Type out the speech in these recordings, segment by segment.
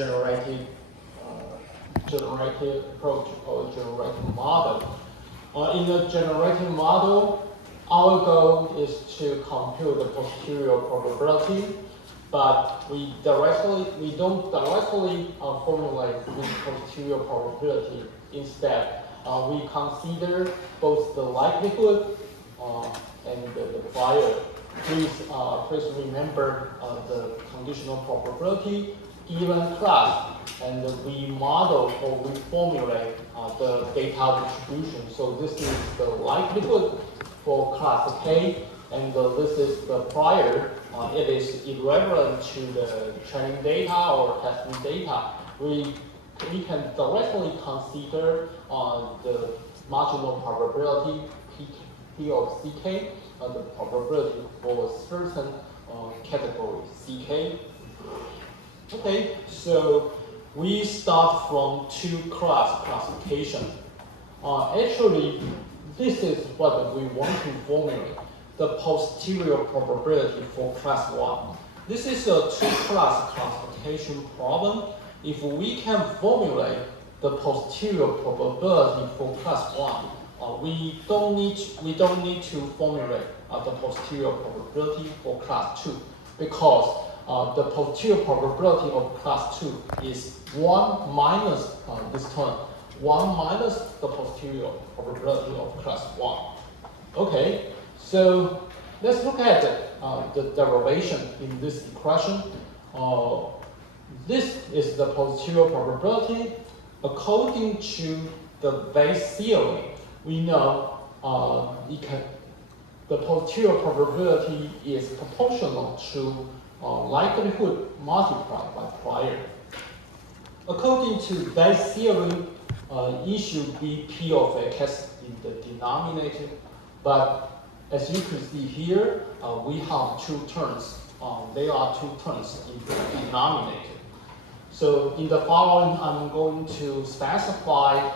generative approach or generative model. In the generative model, our goal is to compute the posterior probability, but we don't directly formulate the posterior probability. Instead, we consider both the likelihood and the prior. Please remember the conditional probability given class, and we model or we formulate the data distribution. So this is the likelihood for class K, and this is the prior. It is irrelevant to the training data or testing data. We can directly consider the marginal probability P of CK, the probability for a certain category CK. Okay, so we start from two-class classification. Actually, this is what we want to formulate, the posterior probability for class 1. This is a two-class classification problem. If we can formulate the posterior probability for class 1, we don't need to formulate the posterior probability for class 2, because the posterior probability of class 2 is 1 minus this term, 1 minus the posterior probability of class 1. Okay, so let's look at the derivation in this equation. This is the posterior probability. According to the Bayes theory, we know the posterior probability is proportional to likelihood multiplied by prior. According to Bayes theory, it should be P of X in the denominator, but as you can see here, we have two terms. There are two terms in the denominator. So in the following, I'm going to specify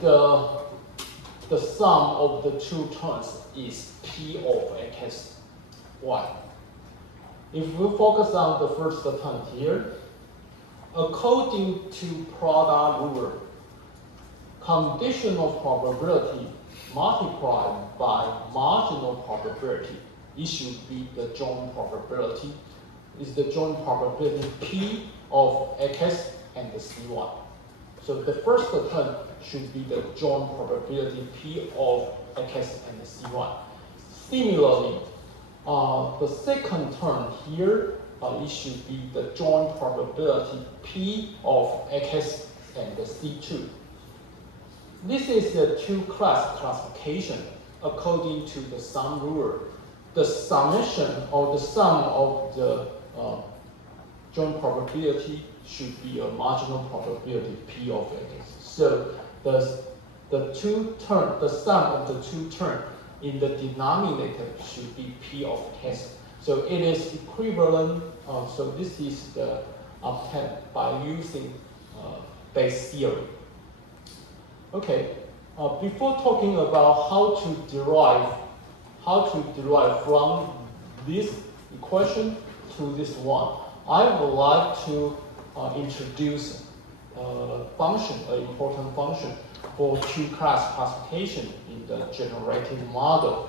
the sum of the two terms is P of X. Why? If we focus on the first term here, according to product rule, conditional probability multiplied by marginal probability, it should be the joint probability. It's the joint probability P of X and the C1. So the first term should be the joint probability P of X and the C1. Similarly, the second term here, it should be the joint probability P of X and the C2. This is a two-class classification according to the sum rule. The summation or the sum of the joint probability should be a marginal probability P of X. So the sum of the two terms in the denominator should be P of X. So it is equivalent. So this is the obtained by using Bayes theory. Okay. Before talking about how to derive from this equation to this one, I would like to introduce an important function for two-class classification in the generative model.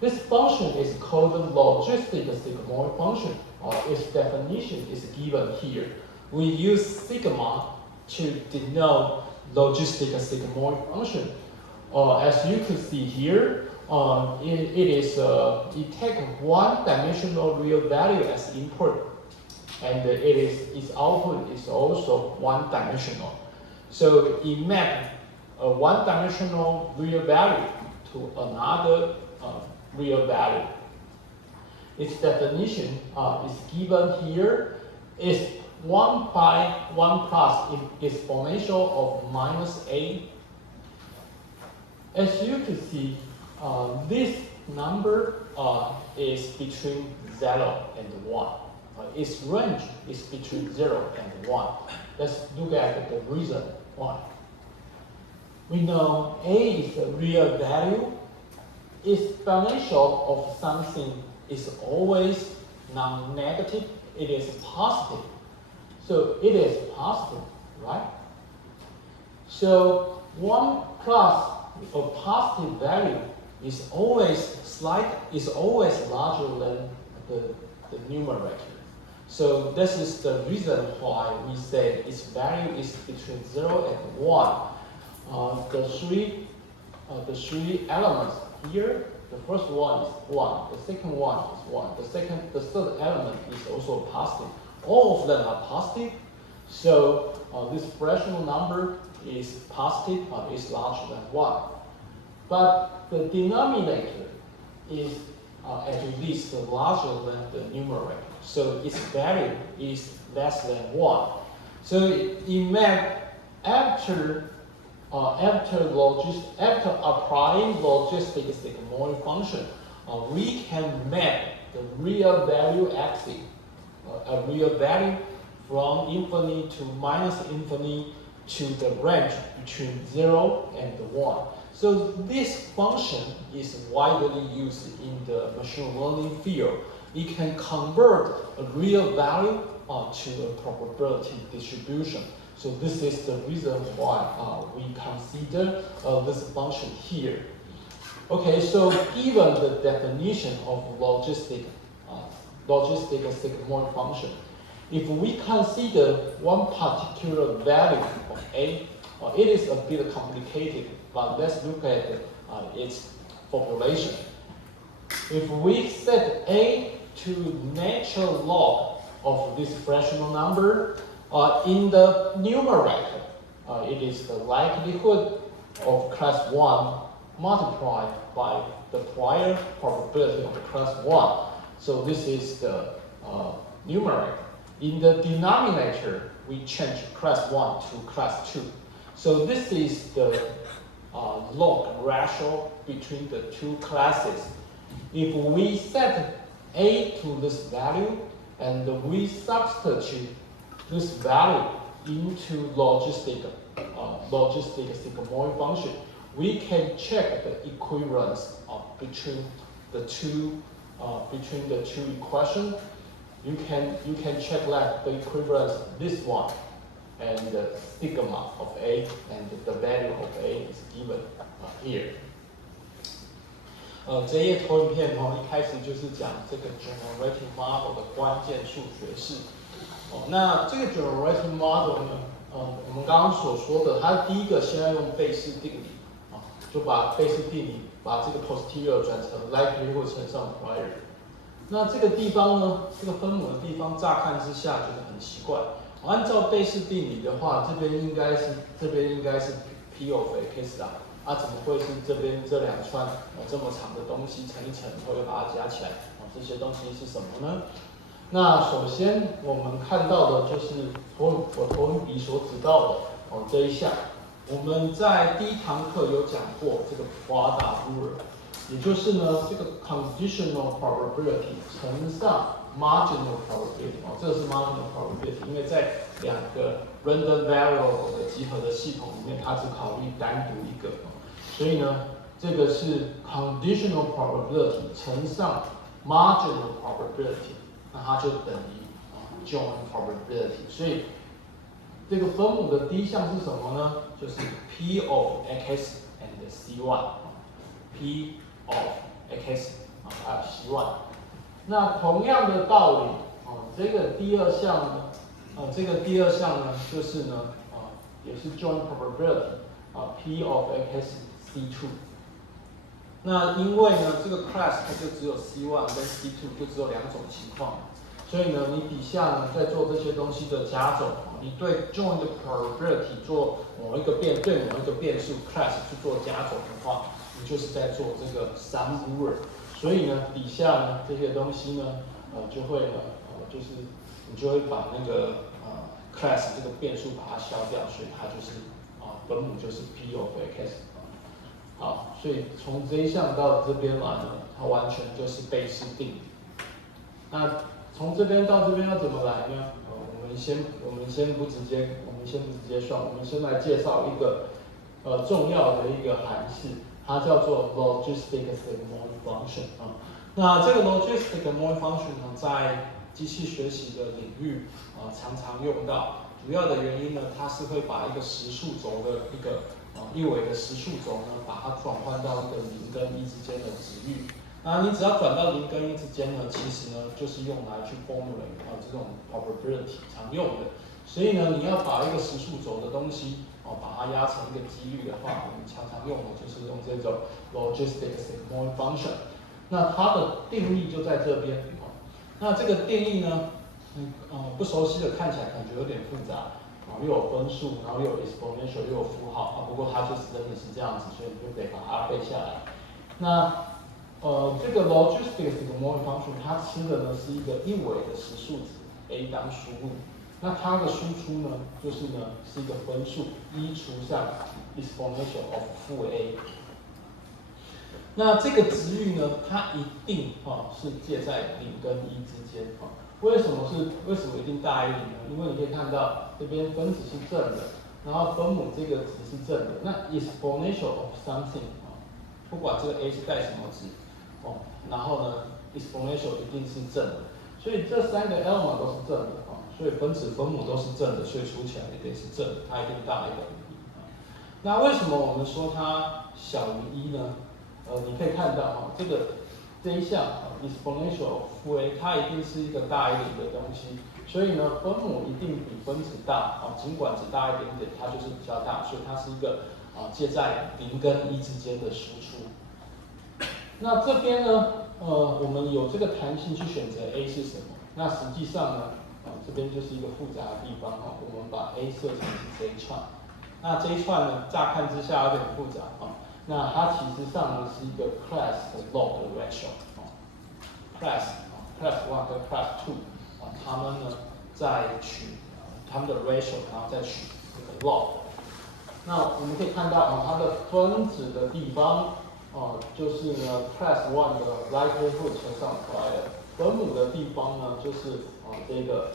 This function is called the logistic sigmoid function. Its definition is given here. We use sigma to denote logistic sigmoid function. As you can see here, it takes one-dimensional real value as input, and its output is also one-dimensional. So it maps a one-dimensional real value to another real value. Its definition is given here. It's 1 by 1 plus exponential of minus a. As you can see, this number is between 0 and 1. Its range is between 0 and 1. Let's look at the reason why. We know a is a real value. Exponential of something is always non-negative. It is positive. So it is positive, right? So one plus a positive value is always larger than the numerator. So this is the reason why we say its value is between 0 and 1. The three elements here, the first one is 1, the second one is 1, the third element is also positive. All of them are positive, so this fractional number is positive, is larger than 1. But the denominator is at least larger than the numerator, so its value is less than 1. So it meant after applying logistic sigmoid function, we can map the real value axis, a real value from infinity to minus infinity to the range between 0 and 1. So this function is widely used in the machine learning field. It can convert a real value to a probability distribution. So this is the reason why we consider this function here. Okay, so given the definition of logistic sigmoid function, if we consider one particular value of A, it is a bit complicated, but let's look at its formulation. If we set A to natural log of this fractional number, in the numerator, it is the likelihood of class 1 multiplied by the prior probability of class 1. So this is the numerator. In the denominator, we change class 1 to class 2. So this is the log ratio between the two classes. If we set A to this value and we substitute this value into logistic sigmoid function, we can check the equivalence between the two equations. You can check that the equivalence of this one and the sigma of A and the value of A is given here. 这一页投影片一开始就是讲这个 generating model 的关键数学式。那这个 generating model 呢，我们刚刚所说的，它第一个先要用贝氏定理，就把贝氏定理把这个 posterior 转成 likelihood 乘上 prior。那这个地方呢，这个分母的地方，乍看之下觉得很奇怪。按照贝氏定理的话，这边应该是 P of x 啦，怎么会是这边这两串这么长的东西乘一乘，然后又把它加起来？这些东西是什么呢？那首先我们看到的就是我投影笔所指到的这一项，我们在第一堂课有讲过这个 product rule， 也就是呢这个 conditional probability 乘上 marginal probability， 这个是 marginal probability， 因为在两个 random variable 的集合的系统里面，它只考虑单独一个，所以呢这个是 conditional probability 乘上 marginal probability。那它就等于joint probability， 所以这个分母的第一项是什么呢？就是 P of x and C1，P of x 还有 C1。那同样的道理，这个第二项呢，就是呢，也是 joint probability，P of x C2。那因为呢，这个 class 它就只有 C1 跟 C2， 就只有两种情况，所以呢，你底下呢在做这些东西的加总，你对 joint probability 做对某一个变数 class 去做加总的话，你就是在做这个 sum rule， 所以呢，底下呢这些东西呢，就会呢，就是你就会把那个class 这个变数把它消掉，所以它就是分母就是 P of x。好，所以从这一项到这边来呢，它完全就是贝氏定理。那从这边到这边要怎么来呢？我们先不直接算，我们先来介绍一个重要的一个函式，它叫做 logistic sigmoid function 那这个 logistic sigmoid function 呢，在机器学习的领域常常用到。主要的原因呢，它是会把一个实数轴的一维的实数轴呢，把它转换到一个0跟1之间的值域。那你只要转到0跟1之间呢，其实呢就是用来去 formulate 这种 probability 常用的。所以呢，你要把一个实数轴的东西把它压成一个几率的话，我们常常用的就是用这种 logistic sigmoid function。那它的定义就在这边。那这个定义呢，不熟悉的看起来感觉有点复杂，又有分数，然后又有 exponential， 又有符号不过它就是真的是这样子，所以你就得把它背下来。那这个 logistic sigmoid function 它吃的呢是一个一维的实数值 a 当输入，那它的输出呢就是一个分数1除上 exponential of 负 a。那这个值域呢，它一定是介在0跟1之间为什么一定大于0呢？因为你可以看到这边分子是正的，然后分母这个值是正的，那 exponential of something 不管这个 a 是带什么值然后呢 exponential 一定是正的，所以这3个 element 都是正的所以分子分母都是正的，所以除起来一定是正的，它一定大于等于1那为什么我们说它小于1呢？你可以看到这一项exponential负 a， 它一定是一个大于0的东西，所以呢分母一定比分子大尽管只大一点点，它就是比较大，所以它是一个介在0跟1之间的输出。那这边呢我们有这个弹性去选择 a 是什么？那实际上呢这边就是一个复杂的地方我们把 a 设成是这一串，那这一串呢乍看之下有点复杂那它其实上呢是一个 class 的 log 的 ratio，class 1跟 class 2它们呢在取它们的 ratio， 然后再取这个 log。那我们可以看到它的分子的地方就是呢 class 1的 likelihood 乘上 prior， 分母的地方呢就是这个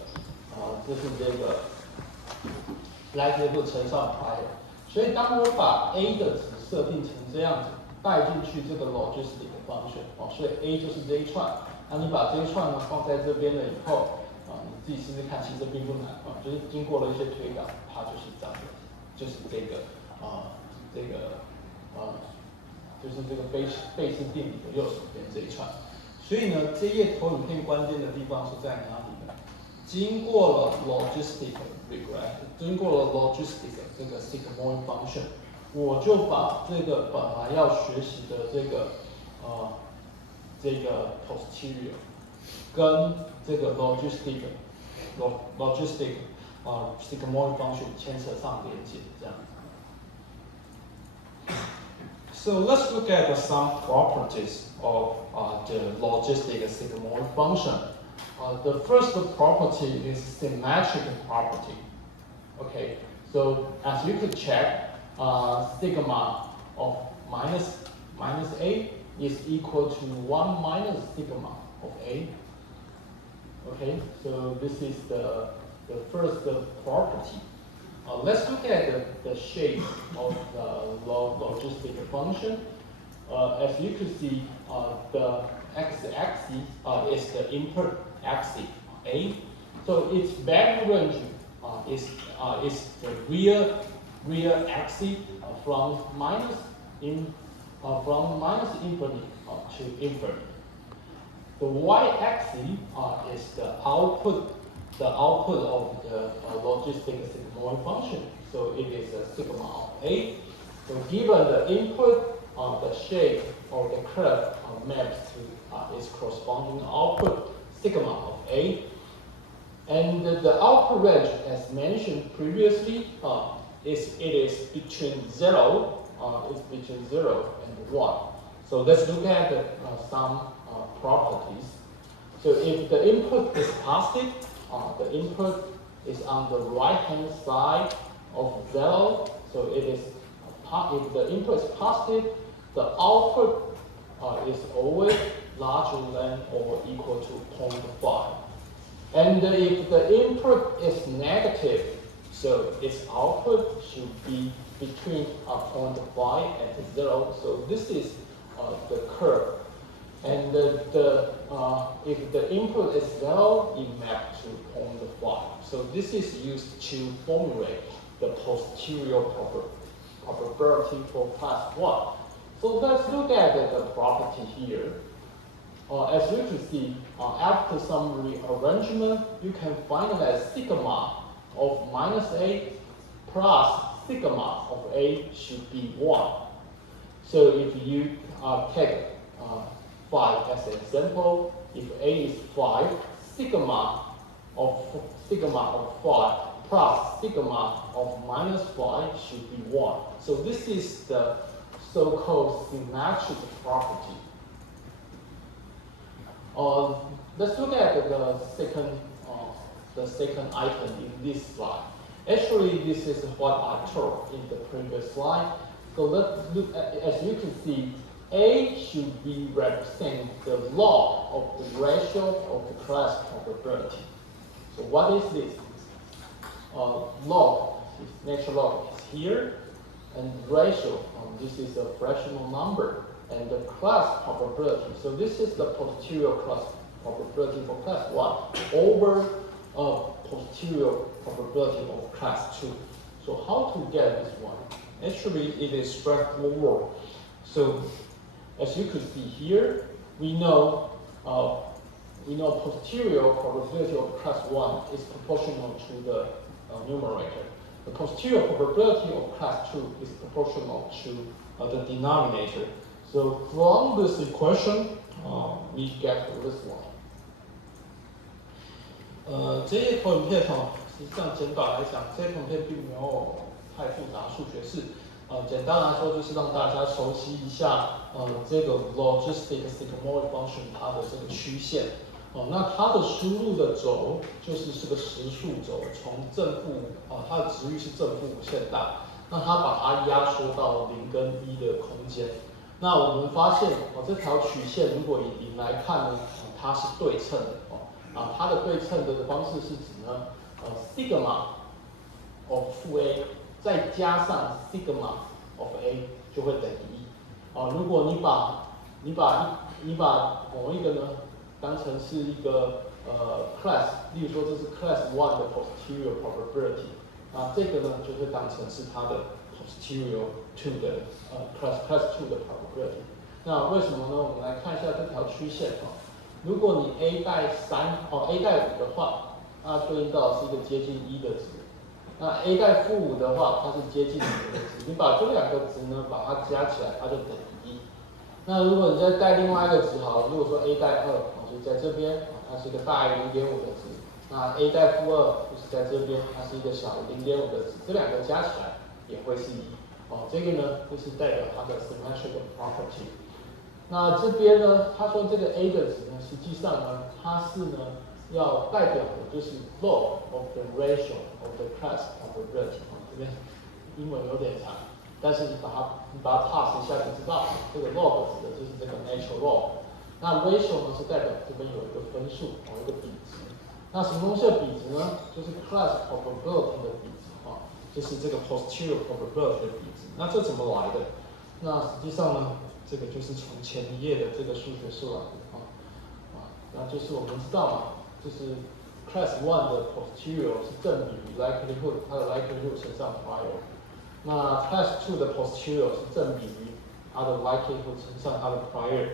likelihood 乘上 prior。所以当我把 a 的值设定成这样子，带进去这个 logistic 的function所以 a 就是这一串。那你把这一串呢放在这边了以后你自己试试看，其实并不难就是经过了一些推导，它就是这样的，就是这个就是这个贝氏定理的右手边这一串。所以呢，这页投影片关键的地方是在哪里呢？经过了 logistic regression， 经过了 logistic 这个 sigmoid function， 我就把这个本来要学习的这个posterior 跟这个 logistic sigmoid function 牵扯上连接，这样。So let's look at some properties of the logistic sigmoid function. The first property is symmetric property. Okay, so as you could check, sigma of minus a is equal to 1 minus sigma of a. Okay, so this is the first property. Let's look at the shape of the logistic function. As you can see, the x-axis is the input axis a. So its value range is the real axis from minus infinity to infinity. The y-axis is the output of the logistic sigmoid function. So it is a sigma of a. So given the input, the shape of the curve maps to its corresponding output, sigma of a. And the output range, as mentioned previously, it is between 0 and 1. So let's look at some properties. So if the input is positive, the input is on the right-hand side of 0. So it is if the input is positive, the output is always larger than or equal to 0.5. And if the input is negative, so its output should be between 0.5 and 0. So this is the curve. And if the input is 0, it maps to 0.5. So this is used to formulate the posterior probability for class 1. So let's look at the property here. As you can see, after some rearrangement, you can find that sigma of -a plus sigma of a should be 1. So if you take 5 as an example, if a is 5, sigma of 5 plus sigma of -5 should be 1. So this is the so-called symmetric property. Let's look at the second item in this slide. Actually, this is what I taught in the previous slide. So let's look at, as you can see, A should be represent the log of the ratio of the class probability. So what is this? Log, natural log is here, and ratio, this is a fractional number, and the class probability. So this is the posterior class probability for class 1 over posterior probability of class 2. So how to get this one? Actually, it is straightforward. So as you could see here, we know posterior probability of class 1 is proportional to the numerator. The posterior probability of class 2 is proportional to the denominator. So from this equation, we get this one. 这一投影片实际上简短来讲，这一投影片并没有太复杂数学式。简单来说就是让大家熟悉一下这个 logistic sigmoid function 它的这个曲线。那它的输入的轴就是这个实数轴，从正负它的值域是正负无限大，那它把它压缩到0跟1的空间。那我们发现这条曲线如果以0来看呢，它是对称的它的对称的方式是指呢sigma of 负 a 再加上 sigma of a 就会等于1。如果你把某一个呢当成是一个class， 例如说这是 class 1的 posterior probability， 这个呢就会当成是它的 posterior 2的class 2的 probability。那为什么呢？我们来看一下这条曲线如果你 a 带3a 带5的话，那对应到的是一个接近1的值。那 a 带负5的话，它是接近0的值。你把这两个值呢，把它加起来，它就等于1。那如果你再带另外一个值好了，如果说 a 带2，就在这边，它是一个大于 0.5 的值。那 a 带负2就是在这边，它是一个小于 0.5 的值。这两个加起来也会是1。这个呢，就是代表它的 symmetric property。那这边呢，他说这个 a 的值呢，实际上呢，它是呢要代表的就是 log of the ratio of the class probability。这边英文有点长，但是你把它 pass 一下就知道，这个 log 指的就是这个 natural log。那 ratio 呢是代表这边有一个分数，一个比值。那什么东西的比值呢？就是 class probability 的比值就是这个 posterior probability 的比值。那这怎么来的？那实际上呢，这个就是从前一页的这个数学式来的那就是我们知道嘛，就是 class 1的 posterior 是正比于 likelihood， 它的 likelihood 乘上 prior。那 class 2的 posterior 是正比于它的 likelihood 乘上它的 prior。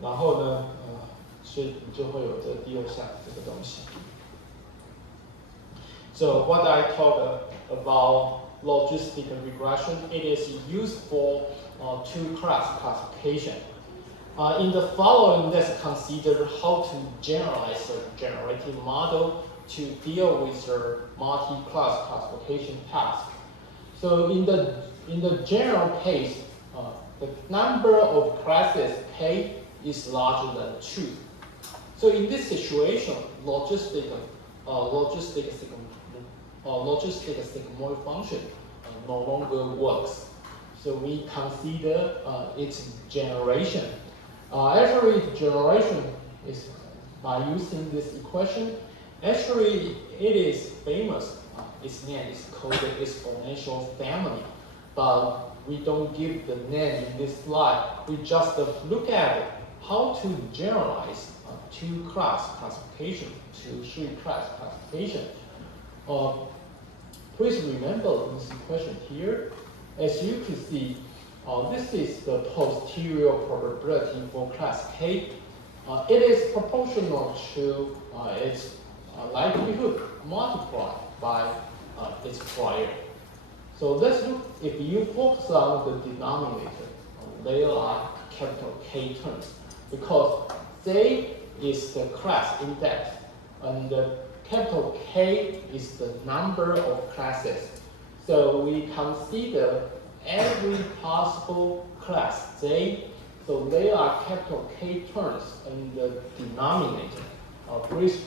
然后呢，所以你就会有这第二项这个东西。So what I talked about logistic regression, it is used for two-class classification. In the following, let's consider how to generalize a generative model to deal with the multi-class classification task. So in the general case, the number of classes K is larger than 2. So in this situation, logistic sigmoid function no longer works. So we consider its generation. Actually, generation is by using this equation. Actually, it is famous. Its name is called the exponential family, but we don't give the name in this slide. We just look at how to generalize two-class classification to three-class classification. Please remember this equation here. As you can see, this is the posterior probability for class K. It is proportional to its likelihood multiplied by its prior. So let's look, if you focus on the denominator, there are capital K terms, because J is the class index, and the capital K is the number of classes. So we consider every possible class J, so there are capital K terms in the denominator. Please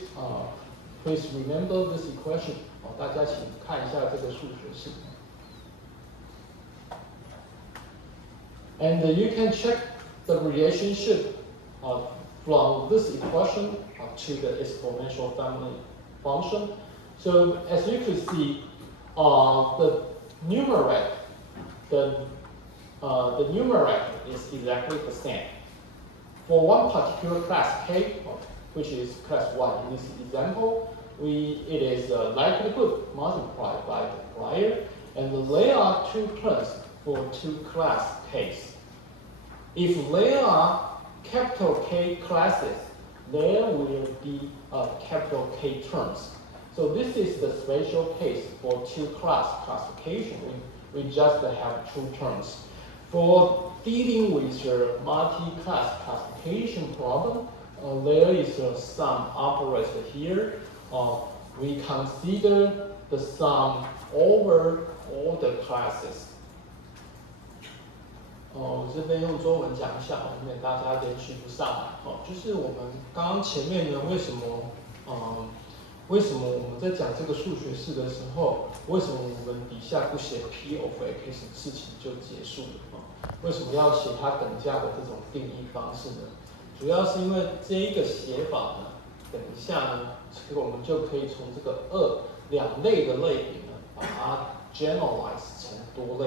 remember this equation. 大家请看一下这个数学式。And you can check the relationship from this equation to the exponential family function. So as you can see, the numerator is exactly the same. For one particular class K, which is class 1 in this example, it is likelihood multiplied by the prior, and there are two terms for two class Ks. If there are capital K classes, there will be capital K terms. So this is the special case for two-class classification. We just have two terms. For dealing with your multi-class classification problem, there is some operator here. We consider the sum over all the classes. 我这边用中文讲一下，以免大家连续不上来。就是我们刚刚前面呢，为什么我们在讲这个数学式的时候，为什么我们底下不写 P of X 事情就结束了？为什么要写它等价的这种定义方式呢？主要是因为这一个写法呢，等一下呢，我们就可以从这个两类的类别呢，把它 generalize 成多的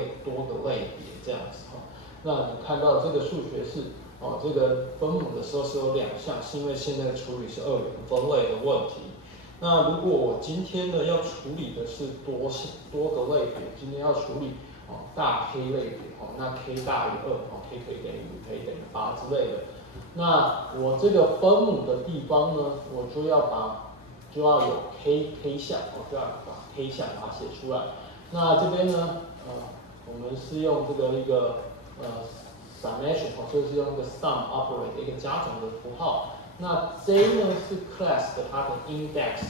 类别这样子哈。那你看到这个数学式这个分母的时候是有两项，是因为现在处理是二元分类的问题。那如果我今天呢要处理的是多个类别，今天要处理大 K 类别那 K 大于2，K 可以等于5，可以等于8之类的。那我这个分母的地方呢，我就要有 K 项，就要把 K 项把它写出来。那这边呢，我们是用这个一个summation，就是用一个 sum operator 一个加总的符号。那 J 呢是 class 的它的 index，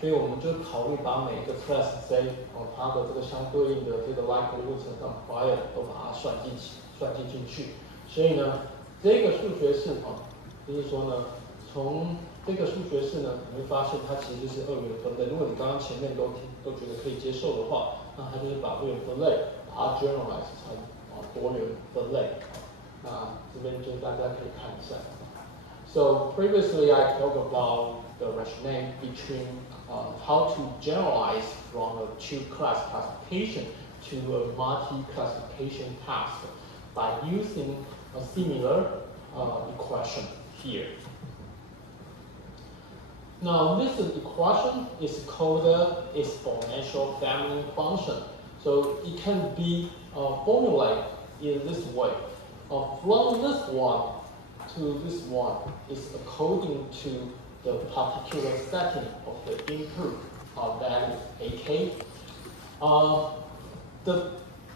所以我们就考虑把每一个 class J 它的这个相对应的这个 likelihood 跟 prior 都把它算进去。所以呢，这个数学式就是说呢，从这个数学式呢，你会发现它其实是二元分类。如果你刚刚前面都觉得可以接受的话，那它就是把二元分类把它 generalize 成多元分类。那这边就大家可以看一下。So previously I talked about the rationale between how to generalize from a two-class classification to a multi-classification task by using a similar equation here. Now this equation is called the exponential family function. So it can be formulated in this way. From this one to this one is according to the particular setting of the input value AK. The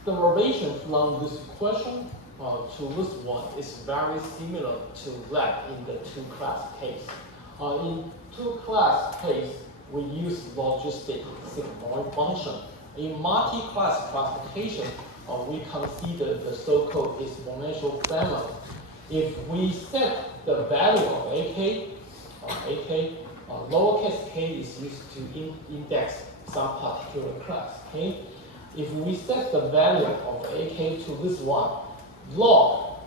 derivation from this equation to this one is very similar to that in the two-class case. In two-class case, we use logistic sigmoid function. In multi-class classification, we consider the so-called exponential family. If we set the value of AK, lowercase k is used to index some particular class. Okay? If we set the value of AK to this one, log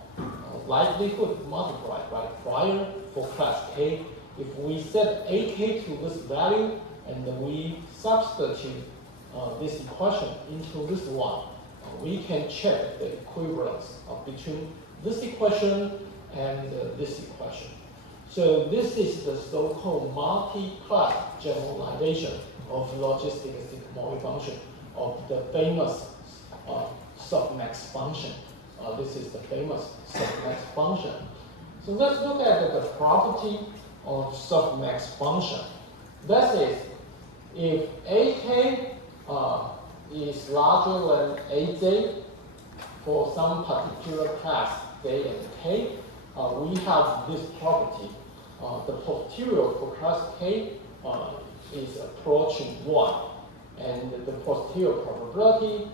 likelihood multiplied by prior for class K. If we set AK to this value and we substitute this equation into this one, we can check the equivalence between this equation and this equation. So this is the so-called multi-class generalization of logistic sigmoid function of the famous softmax function. This is the famous softmax function. So let's look at the property of softmax function. That is, if AK is larger than AJ for some particular class J and K, we have this property. The posterior for class K is approaching 1, and the posterior probability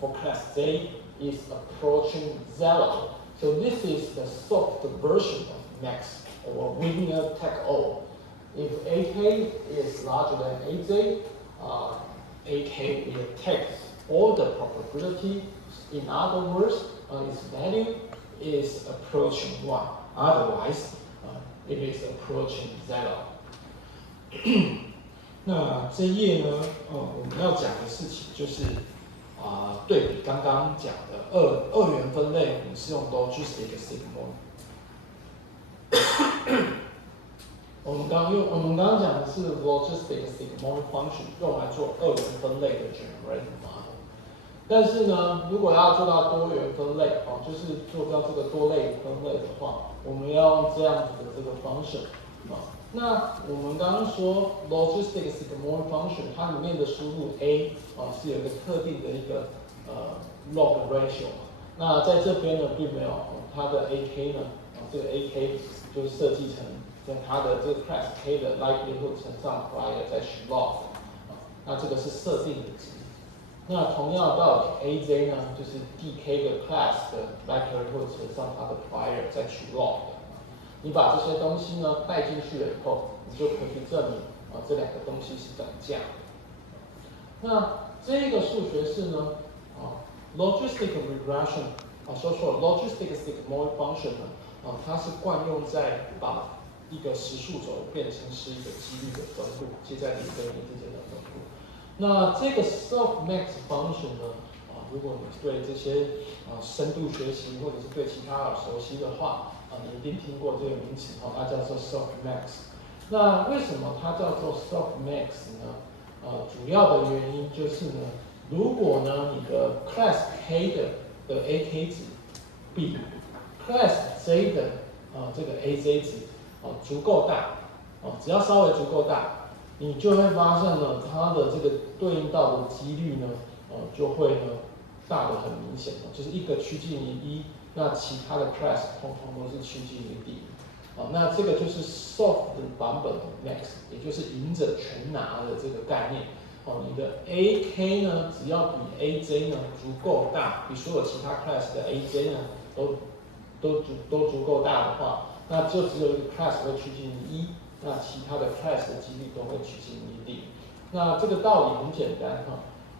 for class J is approaching 0. So this is the soft version of max, or winner take all. If AK is larger than AJ, AK will take all the probability. In other words, its value is approaching 1. Otherwise, it is approaching 0. 那这一页呢，我们要讲的事情就是对比刚刚讲的二元分类，我们是用 logistic sigmoid。我们刚刚讲的是 logistic sigmoid function 用来做二元分类的 generating model。但是呢，如果要做到多元分类，就是做到这个多类分类的话，我们要用这样子的这个 function。那我们刚刚说 logistic sigmoid function 它里面的输入 a 是有一个特定的一个log ratio。那在这边呢，并没有它的 ak 呢，这个 ak 就设计成在它的这个 class k 的 likelihood 乘上 prior 再取 log。那这个是设定的值。那同样道理 aj 呢，就是 dk 的 class 的 likelihood 乘上它的 prior 再取 log。你把这些东西呢带进去了以后，你就可以去证明这两个东西是等价的。那这个数学式呢logistic regression说 logistic sigmoid function 呢它是惯用在把一个实数轴变成是一个几率的分布，接在零跟一之间的分布。那这个 softmax function 呢如果你对这些深度学习或者是对其他熟悉的话，你一定听过这个名词它叫做 softmax。那为什么它叫做 softmax 呢？主要的原因就是呢，如果呢你的 class K 的 AK 值比 class J 的这个 AJ 值足够大，只要稍微足够大，你就会发现呢，它的这个对应到的几率呢，就会呢大得很明显，就是一个趋近于1，那其他的 class 通通都是趋近于0。那这个就是 soft 的版本的 max， 也就是赢者全拿的这个概念。你的 AK 呢，只要比 AJ 呢足够大，比所有其他 class 的 AJ 呢都足够大的话，那就只有一个 class 会趋近于1，那其他的 class 的几率都会趋近于0。那这个道理很简单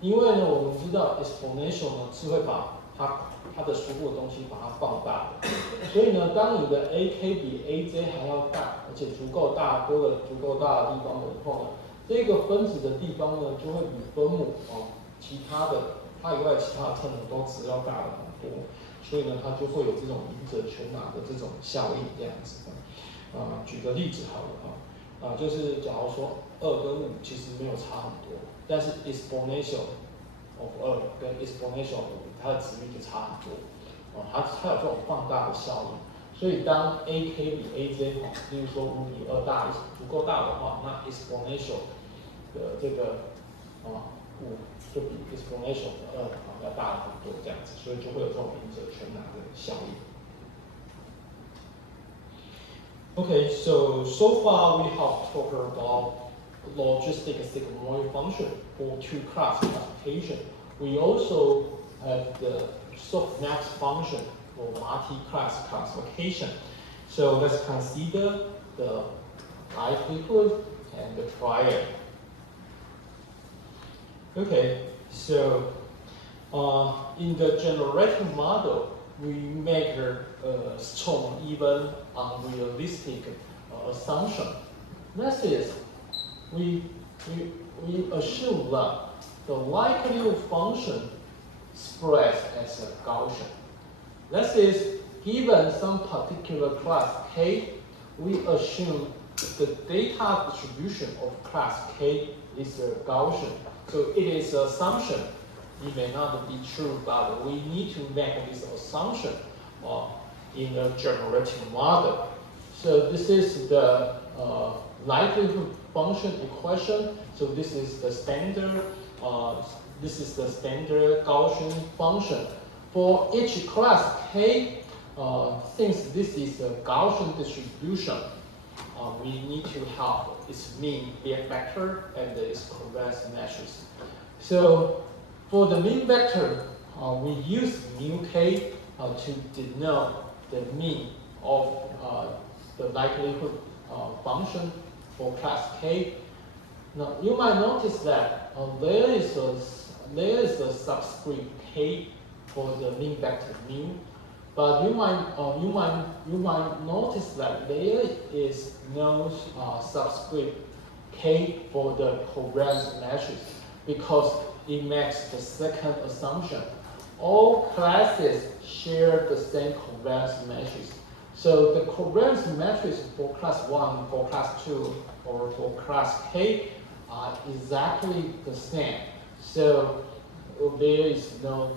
因为呢我们知道 exponential 呢是会把它的输入的东西把它放大的，所以呢，当你的 AK 比 AJ 还要大，而且足够大，多了足够大的地方以后呢，这个分子的地方呢就会比分母其他的它以外其他的特能都只要大了很多，所以呢它就会有这种赢者全拿的这种效应这样子举个例子好了就是假如说2跟5其实没有差很多，但是 exponential of 2跟 exponential of 5它的值率就差很多，它有这种放大的效应，所以当 AK 比 AJ 例如说5比2大足够大的话，那 exponential 的这个5就比 exponential 的2要大了很多这样子，所以就会有这种赢者全拿的效应。Okay, so far we have talked about logistic sigmoid function for two-class classification. We also have the softmax function for multi-class classification. So let's consider the likelihood and the prior. Okay, so in the generating model, we make a strong, even unrealistic assumption. That is, we assume that the likelihood function expressed as a Gaussian. That is, given some particular class K, we assume the data distribution of class K is Gaussian. So it is an assumption. It may not be true, but we need to make this assumption in a generative model. So this is the likelihood function equation. So this is the standard. Gaussian function for each class K. Since this is a Gaussian distribution, we need to have its mean vector and its covariance matrix. So for the mean vector, we use mu k to denote the mean of the likelihood function for class K. Now you might notice that there is a subscript k for the mean vector mu, but you might notice that there is no subscript k for the covariance matrix because it makes the second assumption. All classes share the same covariance matrix. So the covariance matrix for class 1, for class 2, or for class K are exactly the same. So there is no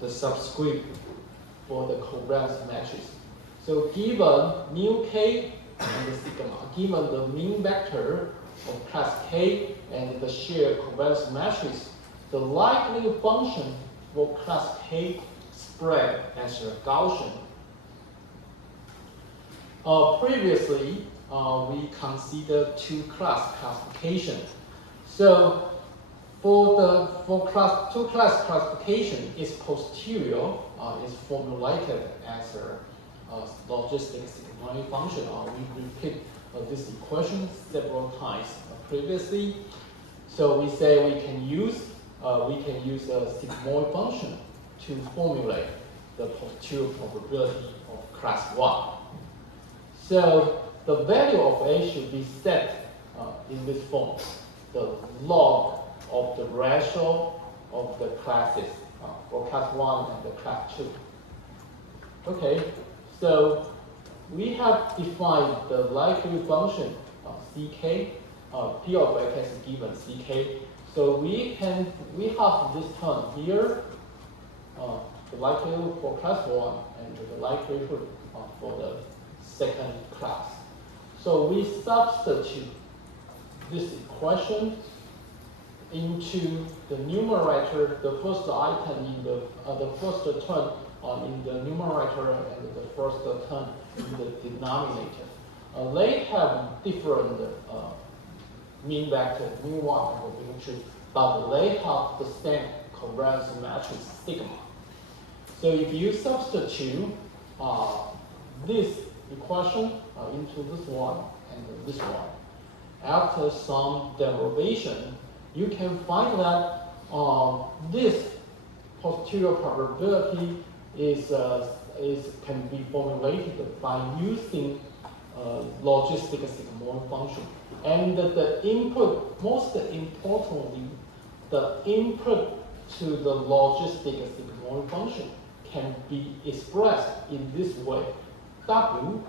the subscript for the covariance matrix. So given mu k and the sigma, given the mean vector of class K and the shared covariance matrix, the likelihood function for class K spread as a Gaussian. Previously, we considered two-class classification. So for class two-class classification, its posterior is formulated as a logistic sigmoid function. We repeat this equation several times previously. So we say we can use a sigmoid function to formulate the posterior probability of class 1. So the value of A should be set in this form, the log of the ratio of the classes for class 1 and the class 2. Okay, so we have defined the likelihood function Ck, P of X is given Ck. So we have this term here, the likelihood for class 1 and the likelihood for the second class. So we substitute this equation into the numerator, the first item in the first term in the numerator and the first term in the denominator. They have different mean vector, mu1 and mu2, but they have the same covariance matrix sigma. So if you substitute this equation into this one and this one, after some derivation, you can find that this posterior probability can be formulated by using logistic sigmoid function. And the input, most importantly, the input to the logistic sigmoid function can be expressed in this way. W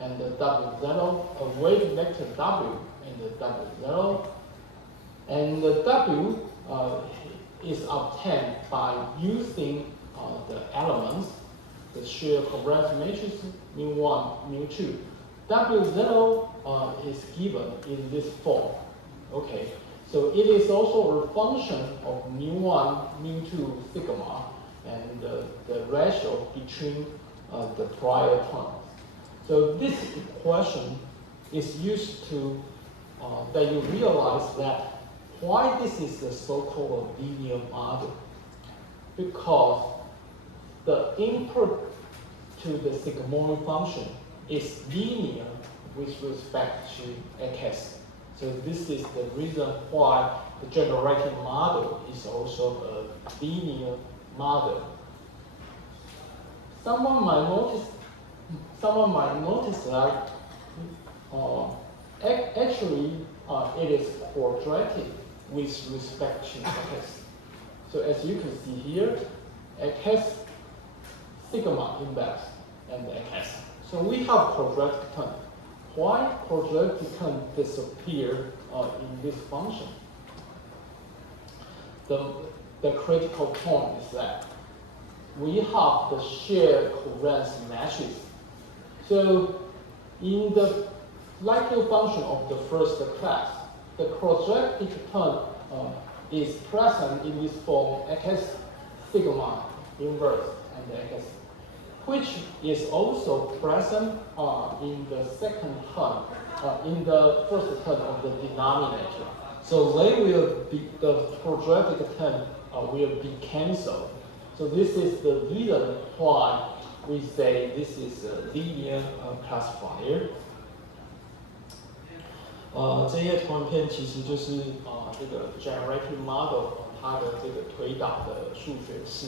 and the W0, a wave vector W and the W0. And the W is obtained by using the elements, the shared covariance matrix, mu1, mu2. W0 is given in this form. Okay, so it is also a function of mu1, mu2 sigma, and the ratio between the prior terms. So this equation is used to, that you realize that why this is a so-called linear model. Because the input to the sigmoid function is linear with respect to x. So this is the reason why the generated model is also a linear model. Someone might notice that actually it is quadratic with respect to x. So as you can see here, x sigma index and x. So we have projected term. Why projected term disappear in this function? The critical point is that we have the shared covariance matrix. So in the likelihood function of the first class, the projected term is present in this form x sigma inverse and x, which is also present in the second term, in the first term of the denominator. So they will be, the projected term will be cancelled. So this is the reason why we say this is a linear classifier. 这页图文片其实就是这个 generative model 它的这个推导的数学式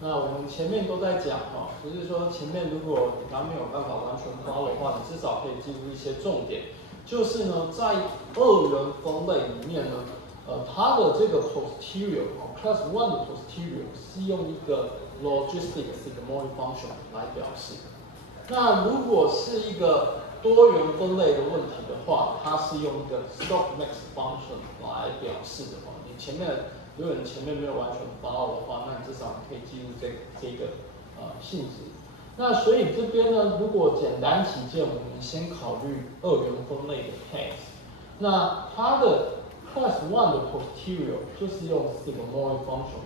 那我们前面都在讲就是说前面如果你刚没有办法完全follow的话，你至少可以记住一些重点。就是呢，在二元分类里面呢，它的这个 posterior class 1的 posterior 是用一个 logistic sigmoid function 来表示。那如果是一个多元分类的问题的话，它是用一个 softmax function 来表示的你前面如果你前面没有完全 follow 的话，那你至少你可以记住这个性质。那所以这边呢，如果简单起见，我们先考虑二元分类的 case。那它的 class 1的 posterior 就是用 sigmoid function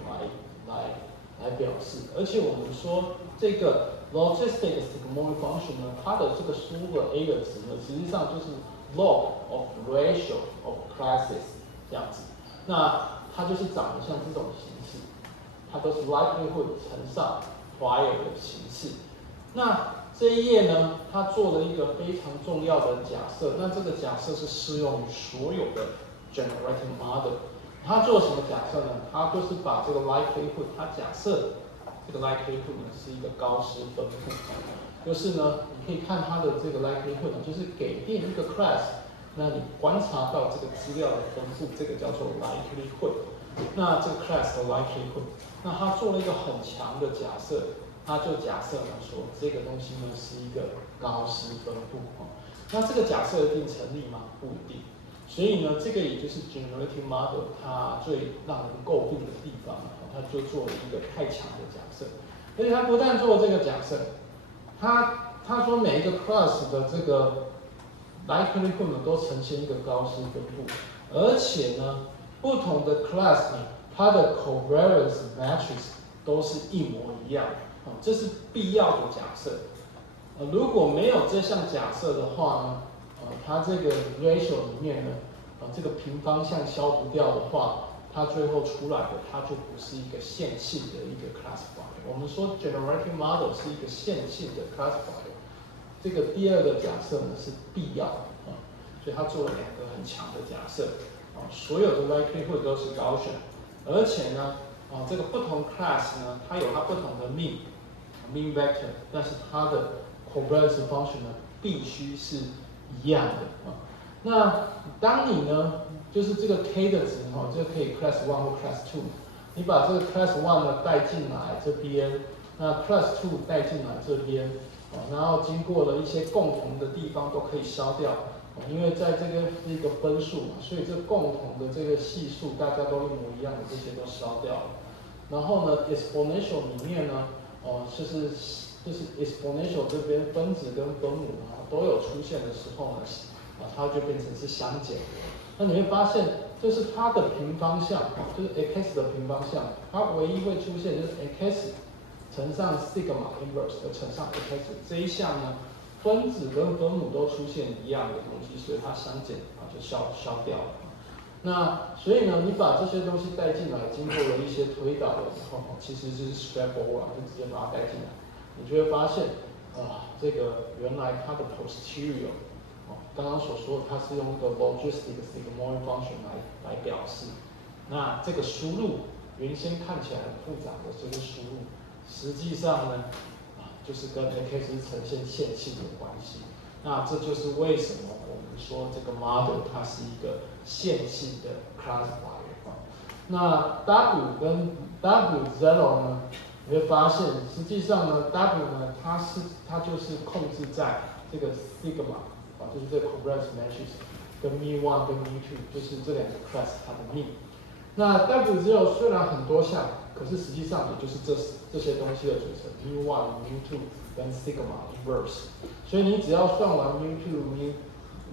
来表示，而且我们说这个 logistic sigmoid function 呢，它的这个输入的 a 的值呢，实际上就是 log of ratio of classes 这样子。那它就是长得像这种形式，它都是 likelihood 乘上 prior 的形式。那这一页呢，它做了一个非常重要的假设，那这个假设是适用于所有的 generative model。它做什么假设呢？它就是把这个 likelihood， 它假设这个 likelihood 呢是一个高斯分布，就是呢，你可以看它的这个 likelihood 呢，就是给定一个 class， 那你观察到这个资料的分布，这个叫做 likelihood。那这个 class 的 likelihood， 那它做了一个很强的假设。他就假设呢说这个东西呢是一个高斯分布那这个假设一定成立吗？不一定。所以呢，这个也就是 generative model 它最让人诟病的地方它就做了一个太强的假设。而且他不但做了这个假设，他说每一个 class 的这个 likelihood 呢都呈现一个高斯分布，而且呢不同的 class 呢它的 covariance matrix 都是一模一样的。这是必要的假设。如果没有这项假设的话呢，它这个 ratio 里面呢，这个平方项消不掉的话，它最后出来的它就不是一个线性的一个 classifier。我们说 generative model 是一个线性的 classifier， 这个第二个假设呢是必要的所以它做了两个很强的假设所有的 likelihood 都是高选，而且呢这个不同 class 呢，它有它不同的mean vector， 但是它的 covariance function 呢必须是一样的那当你呢，就是这个 k 的值就可以 class 1或 class 2， 你把这个 class 1呢带进来这边，那 class 2带进来这边然后经过了一些共同的地方都可以消掉因为在这个是一个分数嘛，所以这共同的这个系数大家都一模一样的，这些都消掉了。然后呢 ，exponential 里面呢，就是 exponential 这边分子跟分母都有出现的时候呢，它就变成是相减。那你会发现，就是它的平方项，就是 x 的平方项，它唯一会出现就是 x 乘上 sigma inverse 的乘上 x 这一项呢。分子跟分母都出现一样的东西，所以它相减就消掉了。那所以呢，你把这些东西带进来，经过了一些推导了以后，其实就是 straightforward 就直接把它带进来，你就会发现这个原来它的 posterior 刚刚所说的，它是用一个 logistic sigmoid function 来表示。那这个输入原先看起来很复杂的这个输入，实际上呢？就是跟 x 是呈现线性的关系，那这就是为什么我们说这个 model 它是一个线性的 classifier。那 w 跟 w0 呢，你会发现，实际上呢 W 呢，它就是控制在这个 sigma 就是这个 covariance matrix 跟 mu1 跟 mu2，就是这两个 class 它的 mean。那 W0 虽然很多项，可是实际上也就是这些东西的组成 mu1 mu2 跟 sigma inverse。所以你只要算完 mu2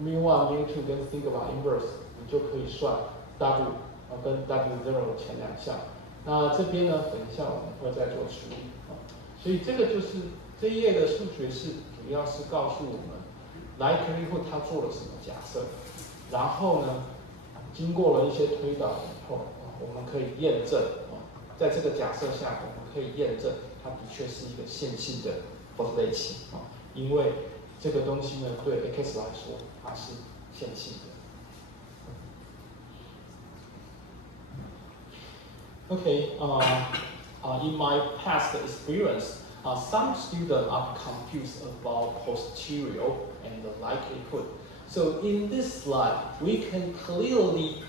mu1 mu2 跟 sigma inverse， 你就可以算 W 跟 W0 前两项。那这边呢，等一下我们会再做处理所以这个就是这一页的数学式，主要是告诉我们 likelihood 它做了什么假设，然后呢，经过了一些推导以后我们可以验证在这个假设下，我们可以验证它的确是一个线性的 probability 因为这个东西呢，对 x 来说它是线性的。Okay, in my past experience, some students are confused about posterior and the likelihood. So in this slide, we can clearly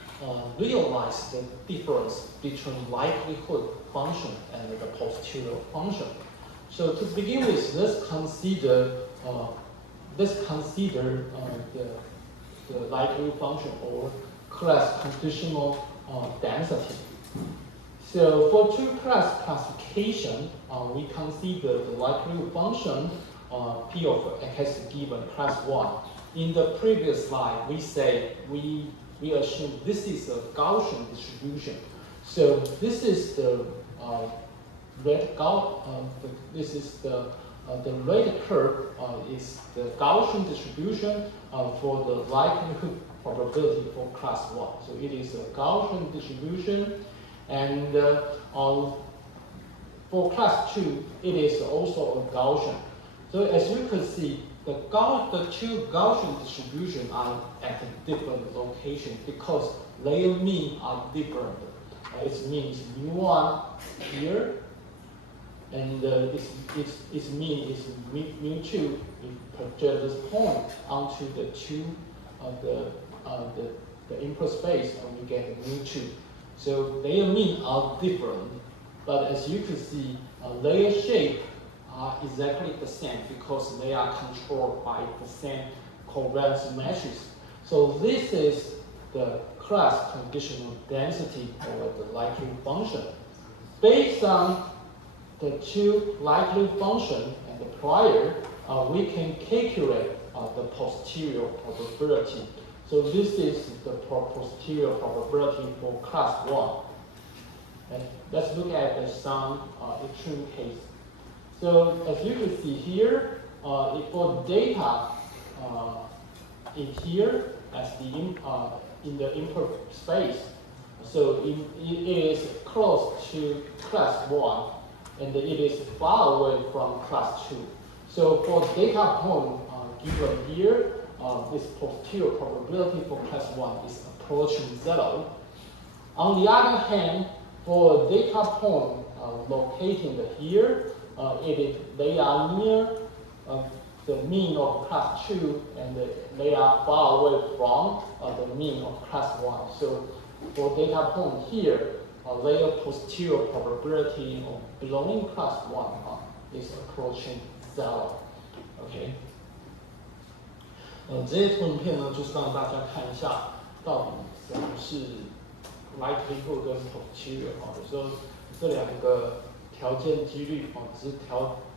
realize the difference between likelihood function and the posterior function. So to begin with, let's consider the likelihood function or class conditional density. So for two-class classification, we consider the likelihood function P of x given class 1. In the previous slide, we say we assume this is a Gaussian distribution. So this is the red this is the red curve is the Gaussian distribution for the likelihood probability for class 1. So it is a Gaussian distribution. And for class 2, it is also a Gaussian. So as you can see, the two Gaussian distributions are at different locations because their mean are different. Its mean is mu1 here, and its mean is mu2. We project this point onto the two the input space, and we get mu2. So their mean are different, but as you can see, their shape are exactly the same because they are controlled by the same covariance matrix. So this is the class conditional density or the likelihood function. Based on the two likelihood function and the prior, we can calculate the posterior probability. So this is the posterior probability for class 1. And let's look at some extreme case. So as you can see here, for data in here as in the input space, so it is close to class 1, and it is far away from class 2. So for data point given here, this posterior probability for class 1 is approaching 0. On the other hand, for data point located here, they are near the mean of class 2, and they are far away from the mean of class 1. So for data point here, their posterior probability of belonging class 1 is approaching 0. Okay. 这些图片呢，就是让大家看一下到底什么是 likelihood 跟 posterior 有时候这两个条件几率只是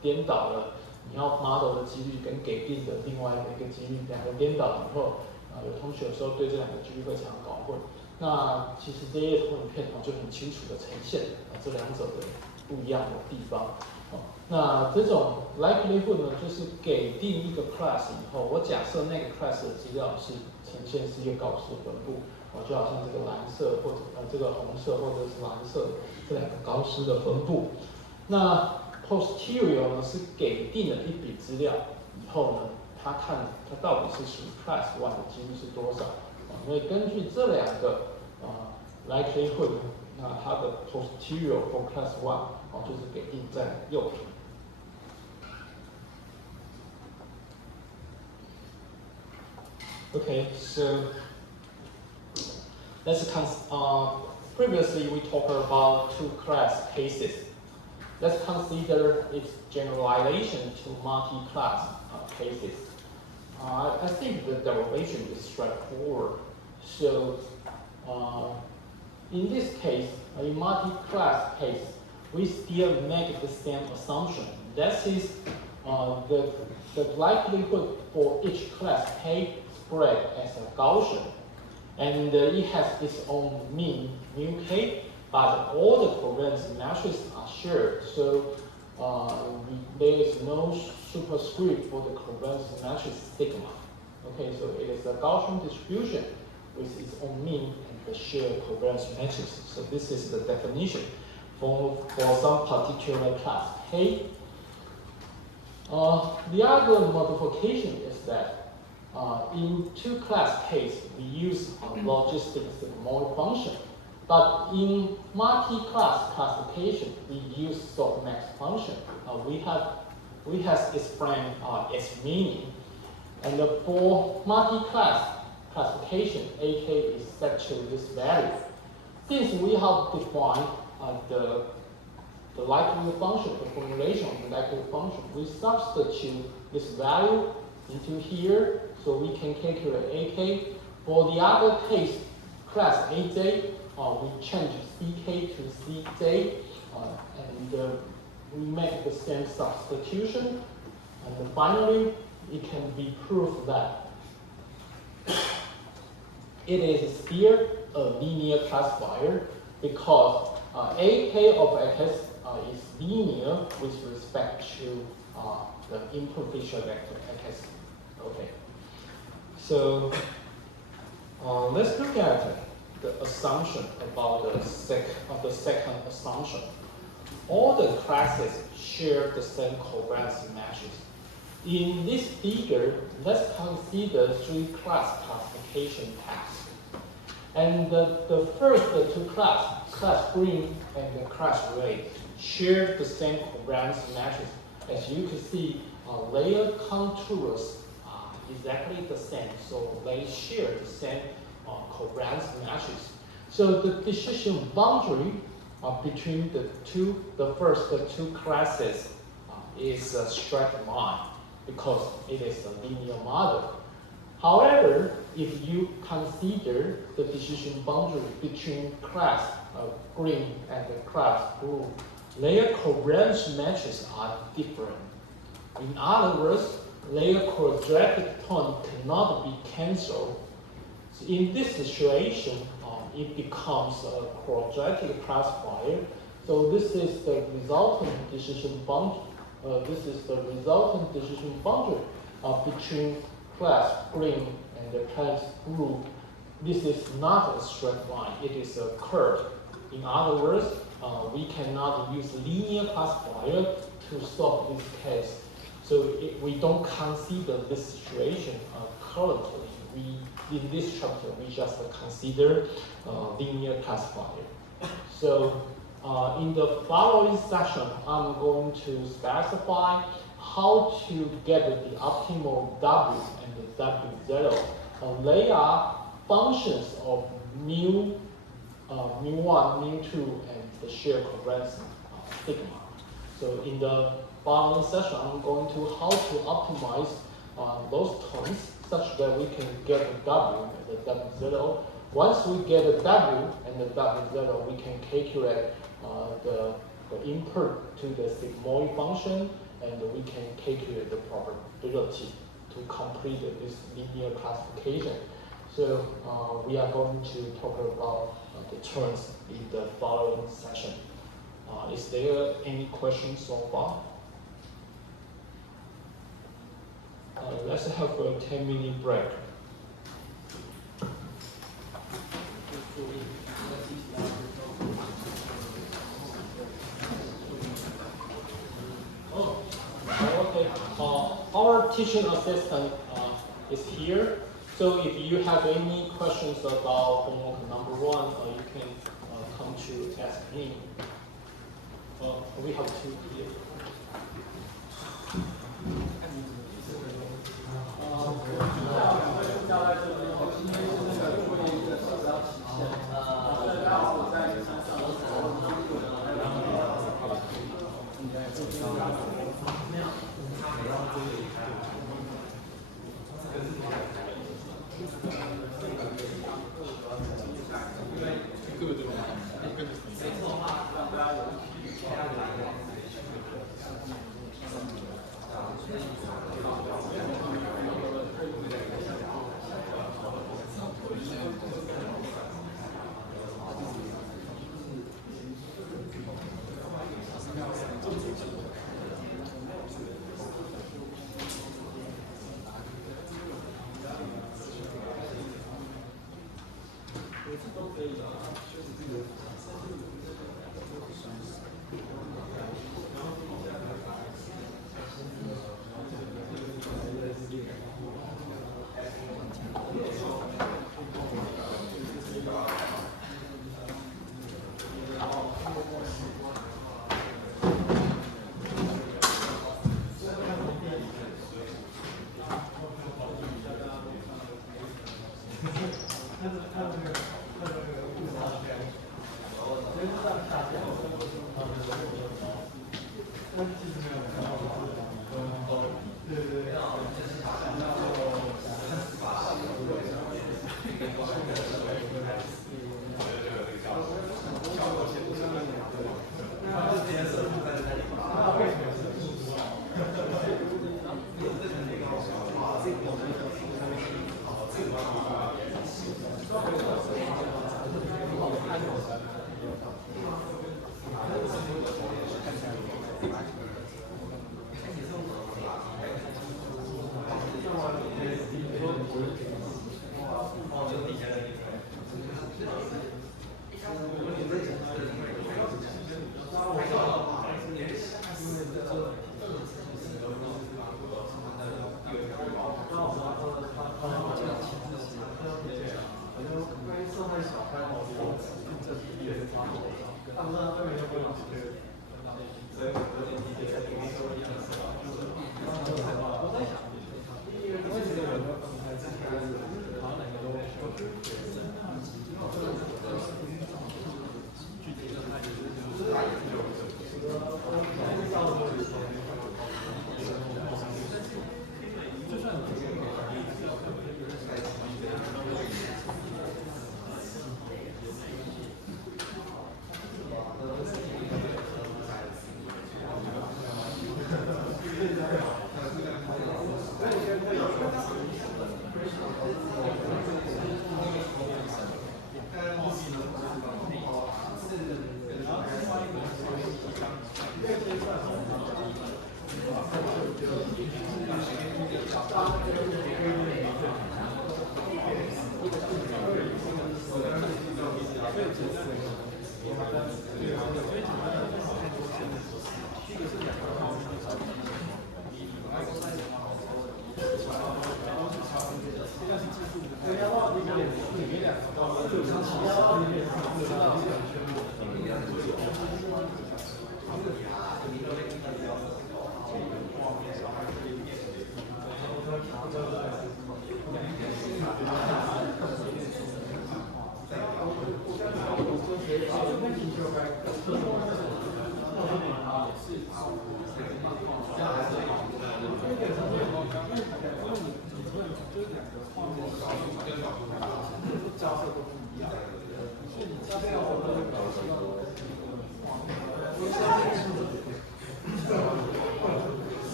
颠倒了你要 model 的几率跟给定的另外的一个几率，两个颠倒以后，有同学有时候对这两个几率会常搞混。那其实这些投影片就很清楚的呈现这两者的不一样的地方。那这种 likelihood 呢，就是给定一个 class 以后，我假设那个 class 的资料是呈现是一个高斯分布，就好像这个蓝色或者这个红色或者是蓝色这两个高斯的分布。那 posterior 呢是给定了一笔资料以后呢，它看它到底是属于 class 1的几率是多少？因为根据这两个likelihood， 那它的 posterior for class 1就是给定在右边。Okay, so let's previously we talked about two class cases. let's consider its generalization to multi-class cases. I think the derivation is straightforward. So in this case, in multi-class case, we still make the same assumption. That is, the likelihood for each class K spread as a Gaussian, and it has its own mean mu K, but all the covariance matrices are shared. So there is no superscript for the covariance matrix sigma. Okay, so it is a Gaussian distribution with its own mean and the shared covariance matrix. So this is the definition for some particular class K. The other modification is that in two class case, we use a logistic sigmoid function. But in multi-class classification, we use softmax function. We have explained its meaning. And for multi-class classification, AK is set to this value. Since we have defined the likelihood function, the formulation of the likelihood function, we substitute this value into here, so we can calculate AK. For the other case, class AJ, we change CK to CJ, and we make the same substitution, and finally, it can be proved that it is still a linear classifier because AK of X is linear with respect to the input feature vector X. Okay, so let's look at the assumption about the second assumption. All the classes share the same covariance matrix. In this figure, let's consider three class classification tasks. And the first two class green and class red, share the same covariance matrix. As you can see, layer contours are exactly the same, so they share the same covariance matrix. So the decision boundary between the first two classes is a straight line because it is a linear model. However, if you consider the decision boundary between class green and the class blue, their covariance matrices are different. In other words, their quadratic term cannot be cancelled. So in this situation, it becomes a quadratic classifier. So this is the resultant decision boundary. Between class green and the class blue. This is not a straight line, it is a curve. In other words, we cannot use linear classifier to solve this case. So we don't consider this situation currently. In this chapter, we just consider linear classifier. So in the following session, I'm going to specify how to get the optimal W and the W0. They are functions of mu1, mu2, and the shared covariance sigma. So in the following session, I'm going to how to optimize those terms such that we can get the W and the W0. Once we get the W and the W0, we can calculate the input to the sigmoid function, and we can calculate the probability to complete this linear classification. So we are going to talk about the terms in the following session. Is there any questions so far? Let's have a 10-minute break. Okay. Our teaching assistant is here. So if you have any questions about homework number 1, you can come to ask him. We have 2 here.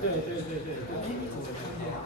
对对对对对，哎，你怎么看见？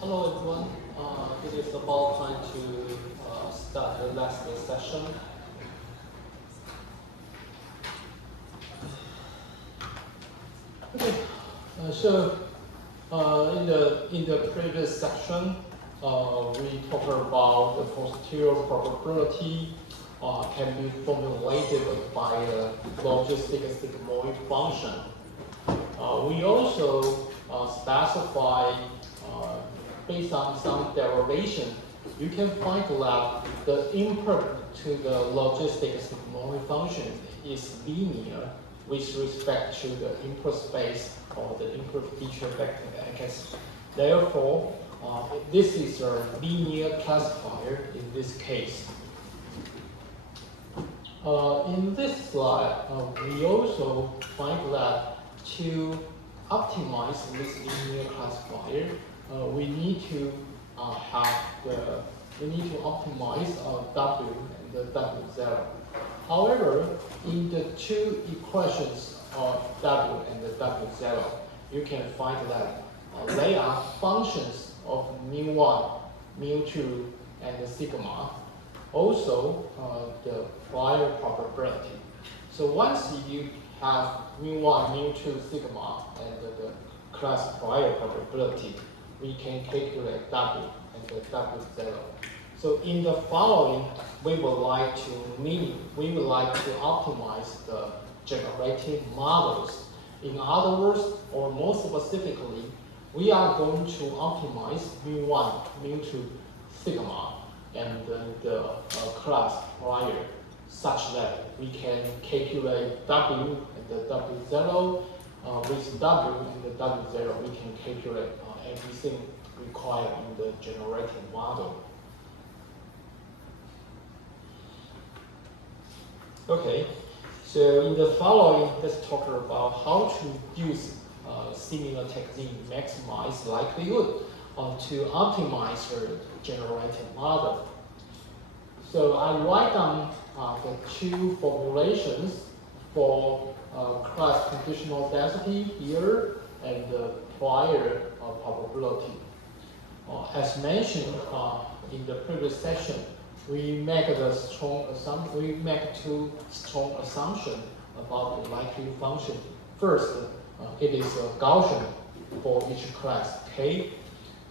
Hello everyone, it is about time to start the last session. Okay, in in the previous section, we talked about the posterior probability can be formulated by a logistic sigmoid function. We also specify, based on some derivation, you can find that the input to the logistic sigmoid function is linear with respect to the input space or the input feature vector x. Therefore, this is a linear classifier in this case. In this slide, we also find that to optimize this linear classifier, we need to optimize W and the W0. However, in the two equations of W and the W0, you can find that they are functions of mu1, mu2, and the sigma. Also, the prior probability. So once you have mu1, mu2, sigma, and the class prior probability, we can calculate W and the W0. So in the following, we would like to optimize the generative models. In other words, or more specifically, we are going to optimize mu1, mu2, sigma, and the class prior, such that we can calculate W and the W0. With W and the W0, we can calculate everything required in the generative model. Okay, so in the following, let's talk about how to use similar technique, maximize likelihood to optimize your generative model. So I write down the two formulations for class conditional density here and the prior probability. As mentioned in the previous session, we make two strong assumptions about the likelihood function. First, it is Gaussian for each class K.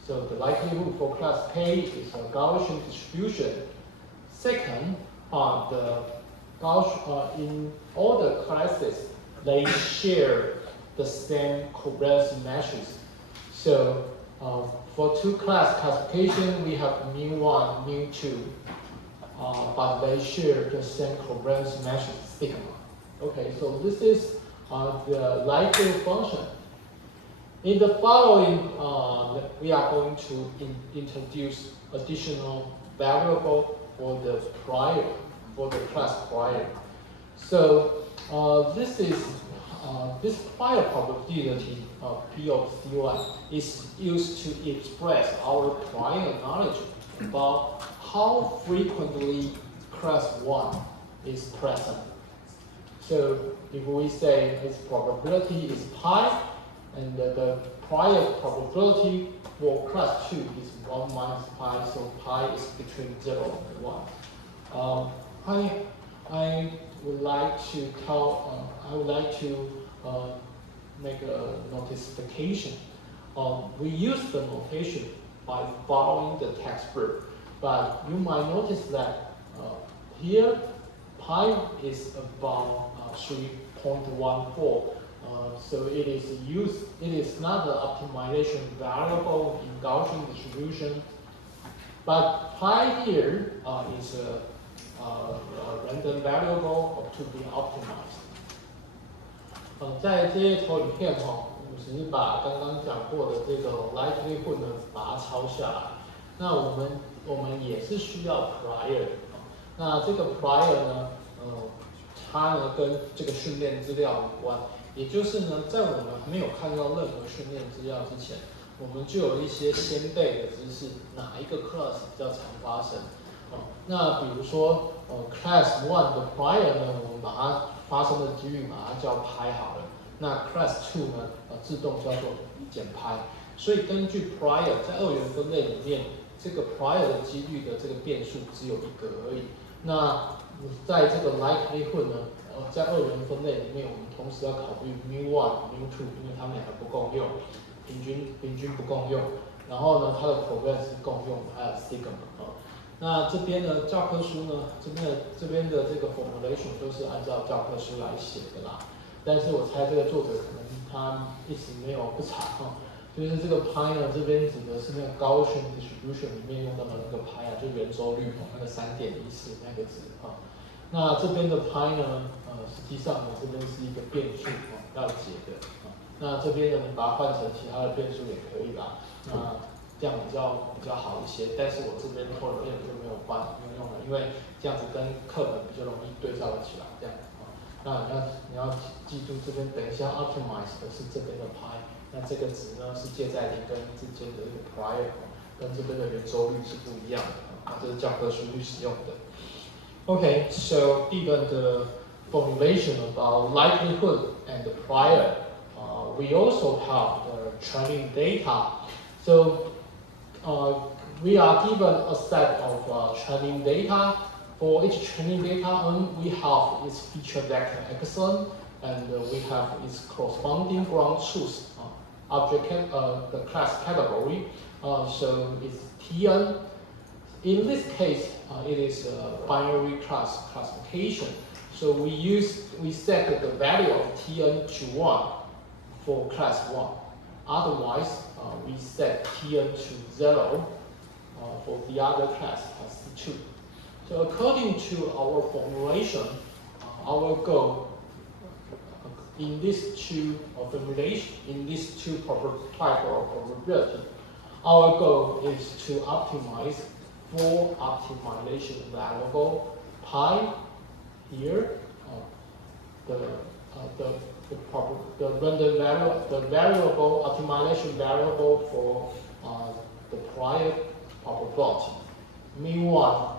So the likelihood for class K is a Gaussian distribution. Second, in all the classes, they share the same covariance meshes. So for two class classification, we have mu1, mu2, but they share the same covariance meshes, sigma. Okay, so this is the likelihood function. In the following, we are going to introduce additional variable for the class prior. So this prior probability P of C1 is used to express our prior knowledge about how frequently class 1 is present. So if we say its probability is pi, and the prior probability for class 2 is 1 minus pi, so pi is between 0 and 1. I would like to make a notification. We use the notation by following the textbook, but you might notice that here pi is about 3.14. So it is not an optimization variable in Gaussian distribution, but pi here is a random variable to be optimized. 在这些投影片我只是把刚刚讲过的这个 likelihood 呢，把它抄下来。那我们也是需要 prior。那这个 prior 呢，它呢跟这个训练资料有关。也就是呢，在我们还没有看到任何训练资料之前，我们就有一些先辈的知识，哪一个 class 比较常发生。那比如说class 1的 prior 呢，我们把它发生的几率把它叫派好了。那 class 2呢，自动叫做减派。所以根据 prior 在二元分类里面，这个 prior 的几率的这个变数只有一个而已。那在这个 likelihood 呢，在二元分类里面，我们同时要考虑 mu1、mu2，因为它们两个不共用，平均不共用。然后呢，它的 covariance 是共用的，还有 sigma 啊。那这边呢，教科书呢，这边的这个 formulation 都是按照教科书来写的啦。但是我猜这个作者可能他一直没有不查哈，就是这个 pi 呢，这边指的是那个 Gaussian distribution 里面用到的那个 pi 啊，就圆周率那个3.14那个值啊。那这边的 pi 呢，实际上呢这边是一个变数要解的啊。那这边呢，你把它换成其他的变数也可以啦。那这样比较好一些，但是我这边后面就没有用了，因为这样子跟课本比较容易对照得起来，这样啊。那你要记住这边等一下 optimize 的是这边的 pi， 那这个值呢是介在零跟一之间的一个 prior， 跟这边的圆周率是不一样的啊，这是教科书去使用的。Okay, so given the formulation about likelihood and prior, we also have the training data. So we are given a set of training data. For each training data, we have its feature vector xn, and we have its corresponding ground truth object, the class category. So it's Tn. In this case, it is a binary classification. So we set the value of Tn to 1 for class 1. Otherwise, we set Tn to 0 for the other class 2. So according to our formulation, our goal in these two formulation, in these two type of probability, our goal is to optimize for optimization variable pi here, the variable optimization variable for the prior probability, mu1,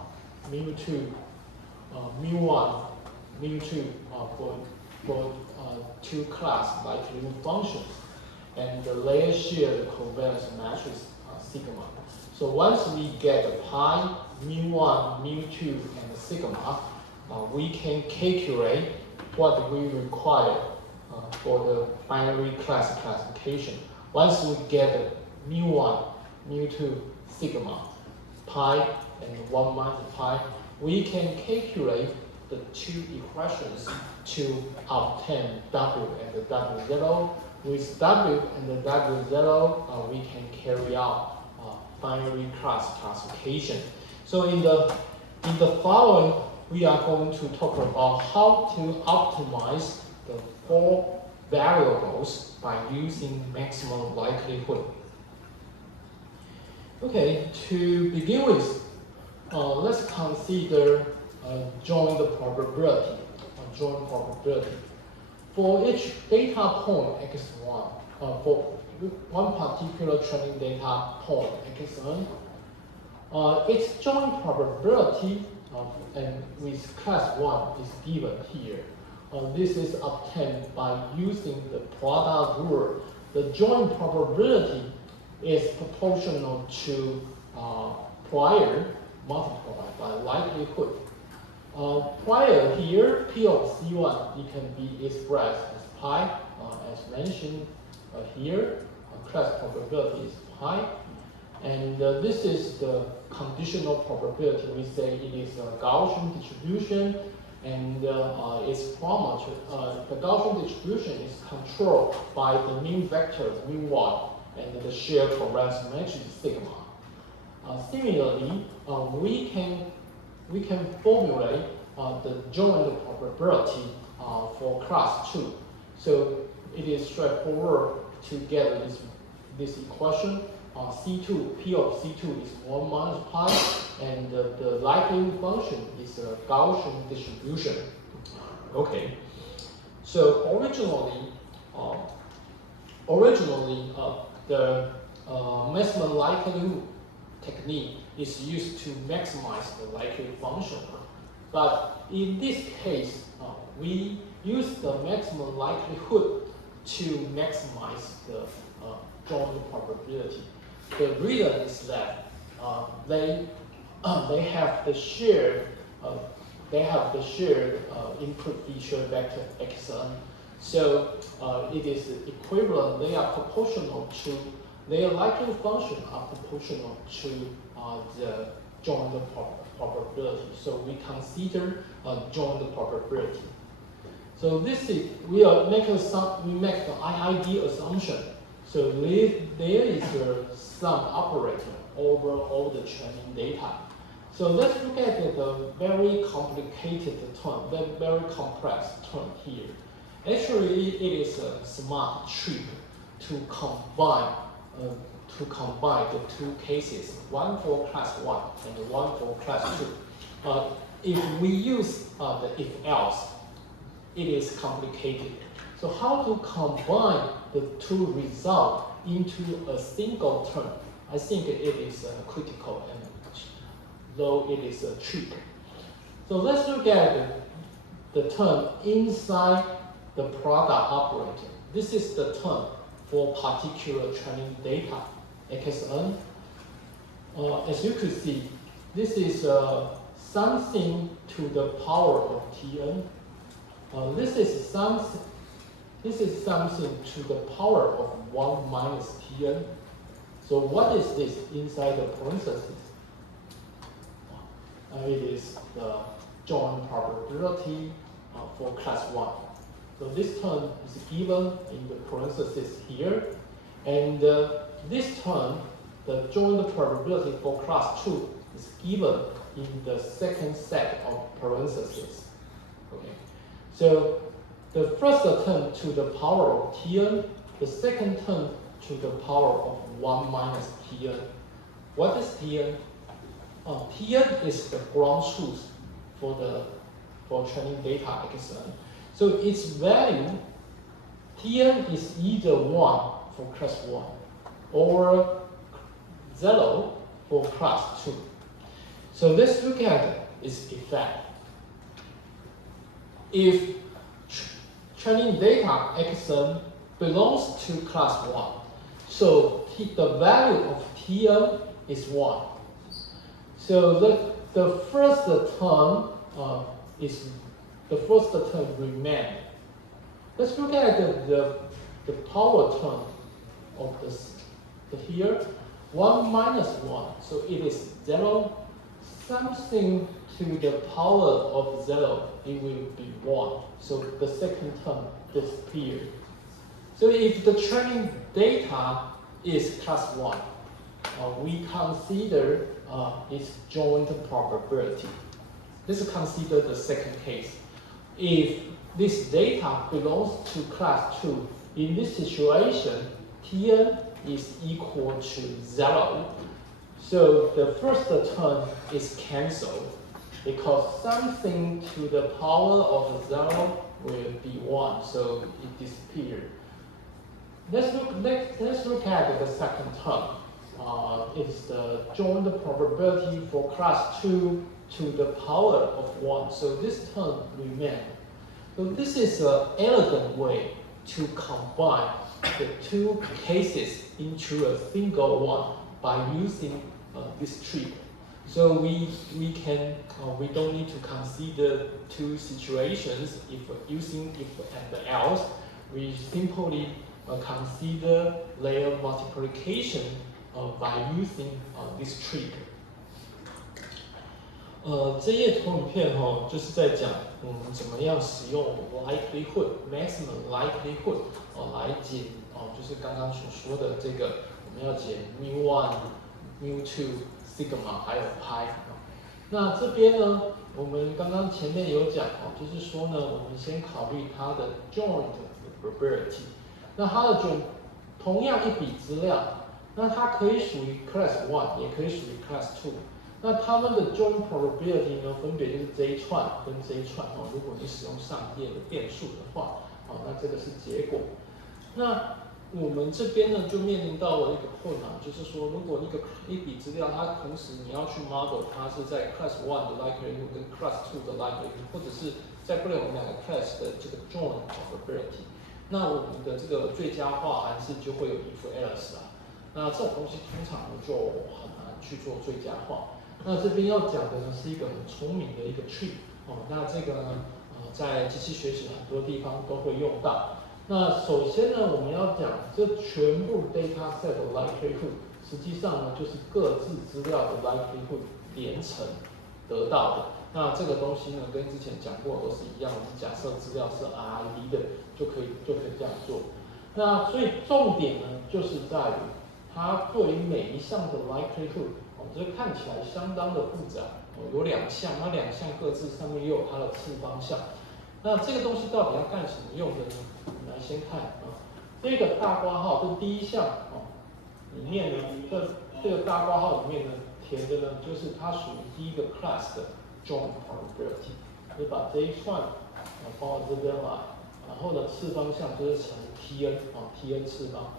mu2, mu1, mu2 for two class likelihood functions, and the layer shared covariance matrix sigma. So once we get the pi, mu1, mu2, and sigma, we can calculate what we require for the binary classification. Once we get the mu1, mu2, sigma, pi, and 1 minus pi, we can calculate the two equations to obtain W and W0. With W and W0, we can carry out binary classification. So in the following, we are going to talk about how to optimize the 4 variables by using maximum likelihood. Okay, to begin with, let's consider joint probability. For each data point x1, for one particular training data point xn, its joint probability and with class 1 is given here. This is obtained by using the product rule. The joint probability is proportional to prior multiplied by likelihood. Prior here, P of C1, it can be expressed as pi, as mentioned here. Class probability is pi. And this is the conditional probability. We say it is a Gaussian distribution, and its parameter, the Gaussian distribution is controlled by the mean vector mu1 and the shared covariance matrix sigma. Similarly, we can formulate the joint probability for class 2. So it is straightforward to get this equation. C2, P of C2 is 1 minus pi, and the likelihood function is a Gaussian distribution. Okay, so originally the maximum likelihood technique is used to maximize the likelihood function. But in this case, we use the maximum likelihood to maximize the joint probability. The reason is that they have the shared input feature vector xn. So it is equivalent. They are proportional to their likely function are proportional to the joint probability. So we consider joint probability. So this is we make the IID assumption. So there is a sum operator over all the training data. So let's look at the very complicated term, the very complex term here. Actually, it is a smart trick to combine the two cases, one for class 1 and one for class 2. If we use the if-else, it is complicated. So how to combine the two results into a single term? I think it is critical, and though it is a trick. So let's look at the term inside the product operator. This is the term for particular training data, xn. As you could see, this is something to the power of tn. This is something to the power of 1 minus tn. So what is this inside the parentheses? It is the joint probability for class 1. So this term is given in the parentheses here. And this term, the joint probability for class 2, is given in the second set of parentheses. Okay. So the first term to the power of tn, the second term to the power of 1 minus tn. What is tn? Tn is the ground truth for training data xn. So its value, tn is either 1 for class 1 or 0 for class 2. So let's look at its effect. If training data xn belongs to class 1, so the value of tn is 1. So the first term remains. Let's look at the power term of this here. 1 minus 1, so it is 0. Something to the power of 0, it will be 1. So the second term disappears. So if the training data is class 1, we consider its joint probability. Let's consider the second case. If this data belongs to class 2, in this situation, tn is equal to 0. So the first term is cancelled because something to the power of 0 will be 1, so it disappeared. Let's look at the second term. It's the joint probability for class 2 to the power of 1. So this term remains. So this is an elegant way to combine the two cases into a single one by using this trick. So we don't need to consider two situations if using if and else. We simply consider their multiplication by using this trick. 这页投影片就是在讲我们怎么样使用 maximum likelihood 来解就是刚刚所说的这个我们要解 mu1 mu2 sigma 还有 pi。那这边呢，我们刚刚前面有讲就是说呢，我们先考虑它的 joint probability。那它的同样一笔资料，那它可以属于 class 1， 也可以属于 class 2。那它们的 joint probability 呢，分别就是这一串跟这一串如果你使用上页的变数的话，那这个是结果。那我们这边呢，就面临到了一个困难，就是说，如果一笔资料，它同时你要去 model 它是在 class 1的 likelihood 跟 class 2的 likelihood， 或者是在不了我们两个 class 的这个 joint probability， 那我们的这个最佳化函数就会有 if else 那这种东西通常就很难去做最佳化。那这边要讲的呢，是一个很聪明的一个 trick 那这个呢，在机器学习很多地方都会用到。那首先呢，我们要讲这全部 data set 的 likelihood， 实际上呢就是各自资料的 likelihood 连乘得到的。那这个东西呢，跟之前讲过都是一样，我们假设资料是 RID 的，就可以这样做。那所以重点呢，就是在于它对于每一项的 likelihood， 这看起来相当的复杂，有两项，那两项各自上面又有它的次方向。那这个东西到底要干什么用的呢？我们来先看这个大括号，这第一项里面呢，这个大括号里面呢填的呢，就是它属于第一个 class 的 joint probability， 就把这一串放到这边来，然后呢次方向就是乘 Tn 次方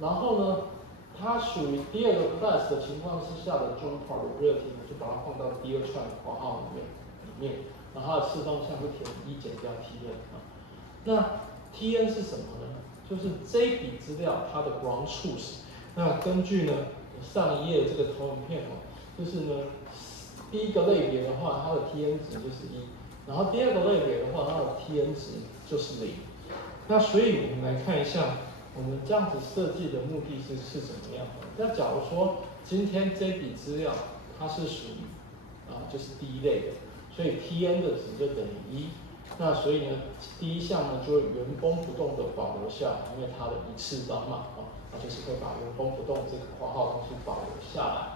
然后呢，它属于第二个 class 的情况之下的 joint probability 呢，就把它放到第二串括号里面，然后它的次方向会填1减掉 Tn 那 Tn 是什么呢？就是这一笔资料它的 ground truth。那根据呢上一页这个投影片就是呢第一个类别的话，它的 Tn 值就是1，然后第二个类别的话，它的 Tn 值就是0。那所以我们来看一下，我们这样子设计的目的是怎么样的？那假如说今天这笔资料它是属于就是第一类的，所以 Tn 的值就等于1。那所以呢，第一项呢就会原封不动的保留下来，因为它的一次方嘛，那就是会把原封不动这个括号东西保留下来。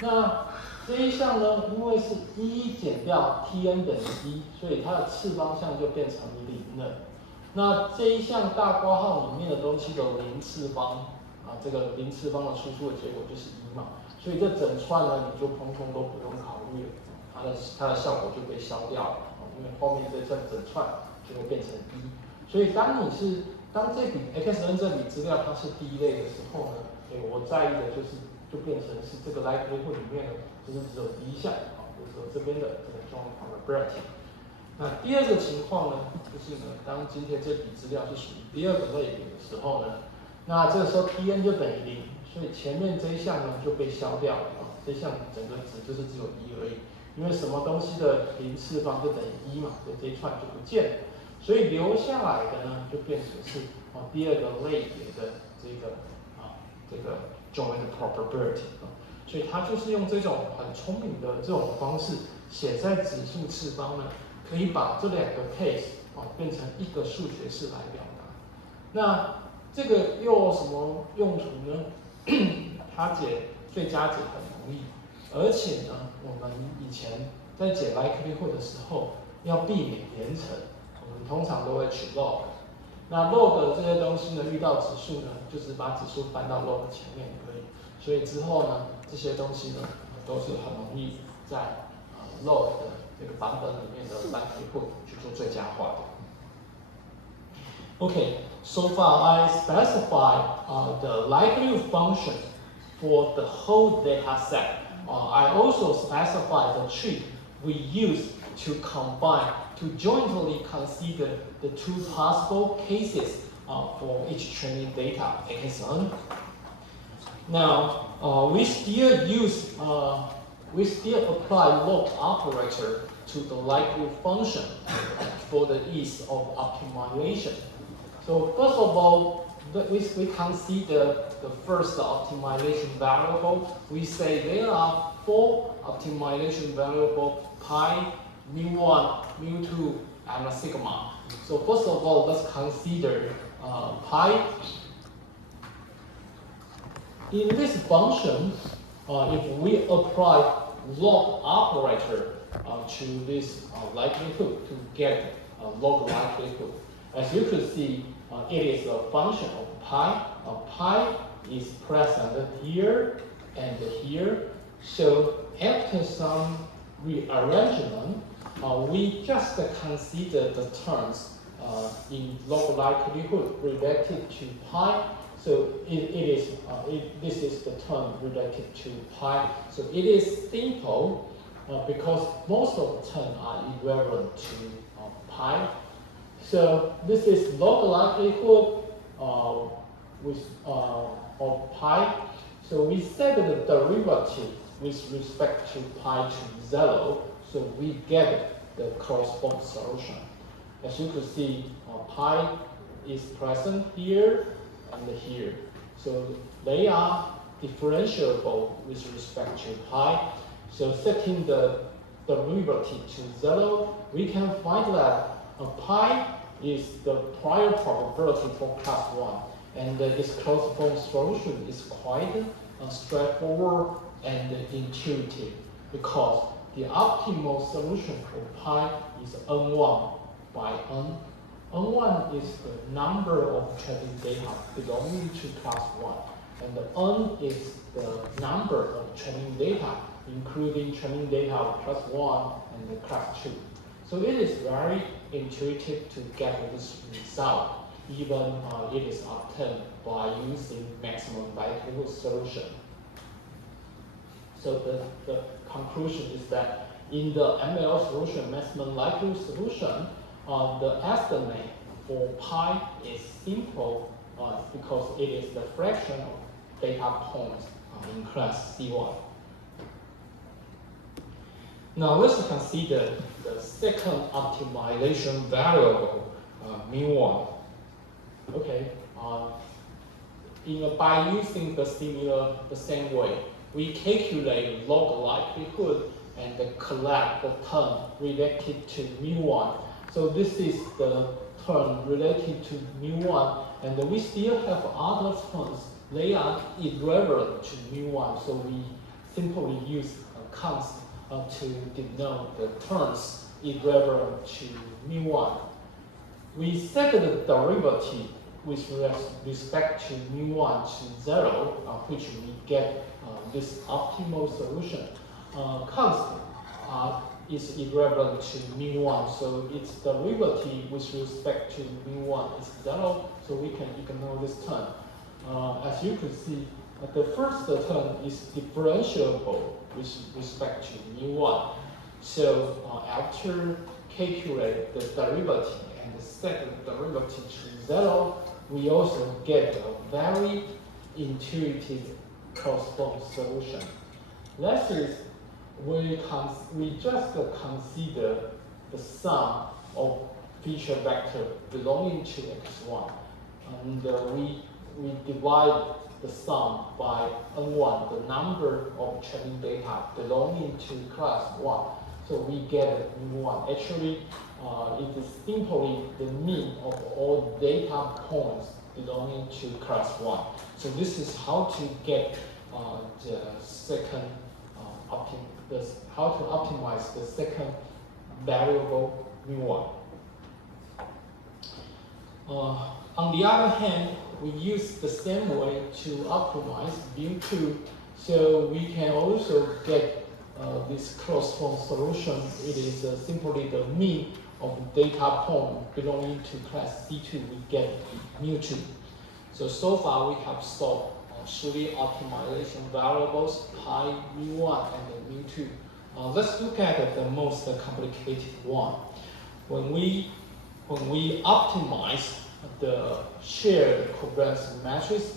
那这一项呢，因为是1减掉 Tn 等于1，所以它的次方向就变成0了。那这一项大括号里面的东西的0次方这个0次方的输出的结果就是1嘛，所以这整串呢你就通通都不用考虑了，它的效果就被消掉了。因为后面这整串就会变成1，所以当这笔 xn 这笔资料它是第一类的时候呢，我在意的就变成是这个 likelihood 里面呢，就是只有第一项就是说这边的这个 joint probability。那第二个情况呢，就是呢，当今天这笔资料是属于第二个类别的时候呢，那这个时候 Tn 就等于0，所以前面这一项呢就被消掉了这一项整个值就是只有1而已。因为什么东西的0次方就等于1嘛，所以这一串就不见了，所以留下来的呢就变成是第二个类别的这个 joint probability 所以它就是用这种很聪明的这种方式写在指数次方呢，可以把这两个 case 变成一个数学式来表达。那这个又有什么用途呢？它最佳解很容易。而且呢，我们以前在解 likelihood 的时候，要避免连乘，我们通常都会取 log。那 log 这些东西呢，遇到指数呢，就只把指数搬到 log 前面可以。所以之后呢，这些东西呢，都是很容易在log 的这个版本里面的 likelihood 去做最佳化的。Okay, so far I specified the likelihood function for the whole data set. I also specify the trick we use to jointly consider the two possible cases for each training data xn. Now, we still apply log operator to the likelihood function for the ease of optimization. So first of all, we consider the first optimization variable. We say there are 4 optimization variables: pi, mu1, mu2, and sigma. So first of all, let's consider pi. In this function, if we apply log operator to this likelihood to get log likelihood, as you could see, it is a function of pi. Pi is present here and here. So after some rearrangement, we just consider the terms in log likelihood related to pi. So this is the term related to pi. So it is simple because most of the terms are equivalent to pi. So this is log likelihood of pi. So we set the derivative with respect to pi to 0. So we get the corresponding solution. As you can see, pi is present here and here. So they are differentiable with respect to pi. So setting the derivative to 0, we can find that pi is the prior probability for class 1. And its closed form solution is quite straightforward and intuitive, because the optimal solution for pi is n1 by n. n1 is the number of training data belonging to class 1, and n is the number of training data including training data of class 1 and class 2. So it is very intuitive to get this result, even it is obtained by using maximum likelihood solution. So the conclusion is that in the ML solution, maximum likelihood solution, the estimate for pi is simple because it is the fraction of data points in class C1. Now let's consider the second optimization variable, mu1. Okay, by using the same way, we calculate log likelihood and collect the term related to mu1. So this is the term related to mu1, and we still have other terms. They are irrelevant to mu1, so we simply use a const to denote the terms irrelevant to mu1. We set the derivative with respect to mu1 to 0, which we get this optimal solution. Const is irrelevant to mu1, so its derivative with respect to mu1 is 0, so we can ignore this term. As you can see, the first term is differentiable with respect to mu1. So after calculate the derivative and set the derivative to 0, we also get a very intuitive closed form solution. That is, we just consider the sum of feature vector belonging to x1, and we divide the sum by n1, the number of training data belonging to class 1. So we get mu1. Actually, it is simply the mean of all data points belonging to class 1. So this is how to get the second how to optimize the second variable mu1. On the other hand, we use the same way to optimize mu2, so we can also get this closed form solution. It is simply the mean of data point belonging to class C2. We get mu2. So far we have solved 3 optimization variables, pi, mu1, and mu2. Let's look at the most complicated one. When we optimize the shared covariance matrix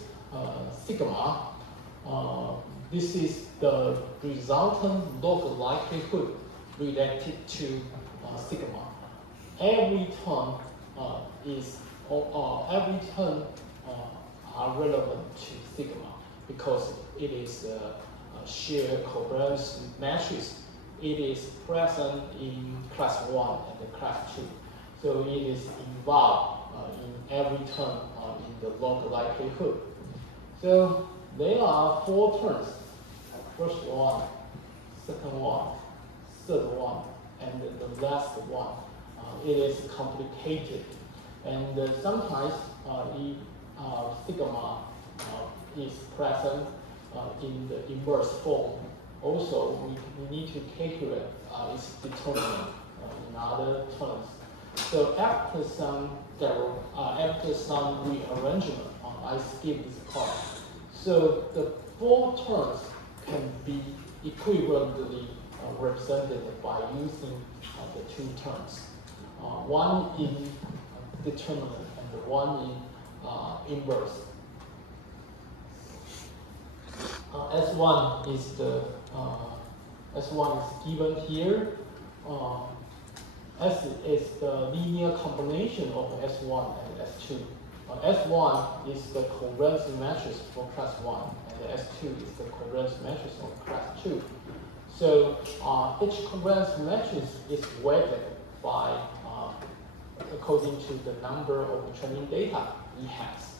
sigma, this is the resultant log likelihood related to sigma. Every term are relevant to sigma because it is a shared covariance matrix. It is present in class 1 and class 2. So it is involved in every term in the log likelihood. So there are 4 terms. First one, second one, third one, and the last one. It is complicated, and sometimes sigma is present in the inverse form. Also, we need to calculate its determinant in other terms. So after some rearrangement, I skip this part. So the 4 terms can be equivalently represented by using the 2 terms. One in determinant and one in inverse. S1 is given here. S is the linear combination of S1 and S2. S1 is the covariance matrix for class 1, and S2 is the covariance matrix of class 2. So each covariance matrix is weighted by according to the number of training data it has.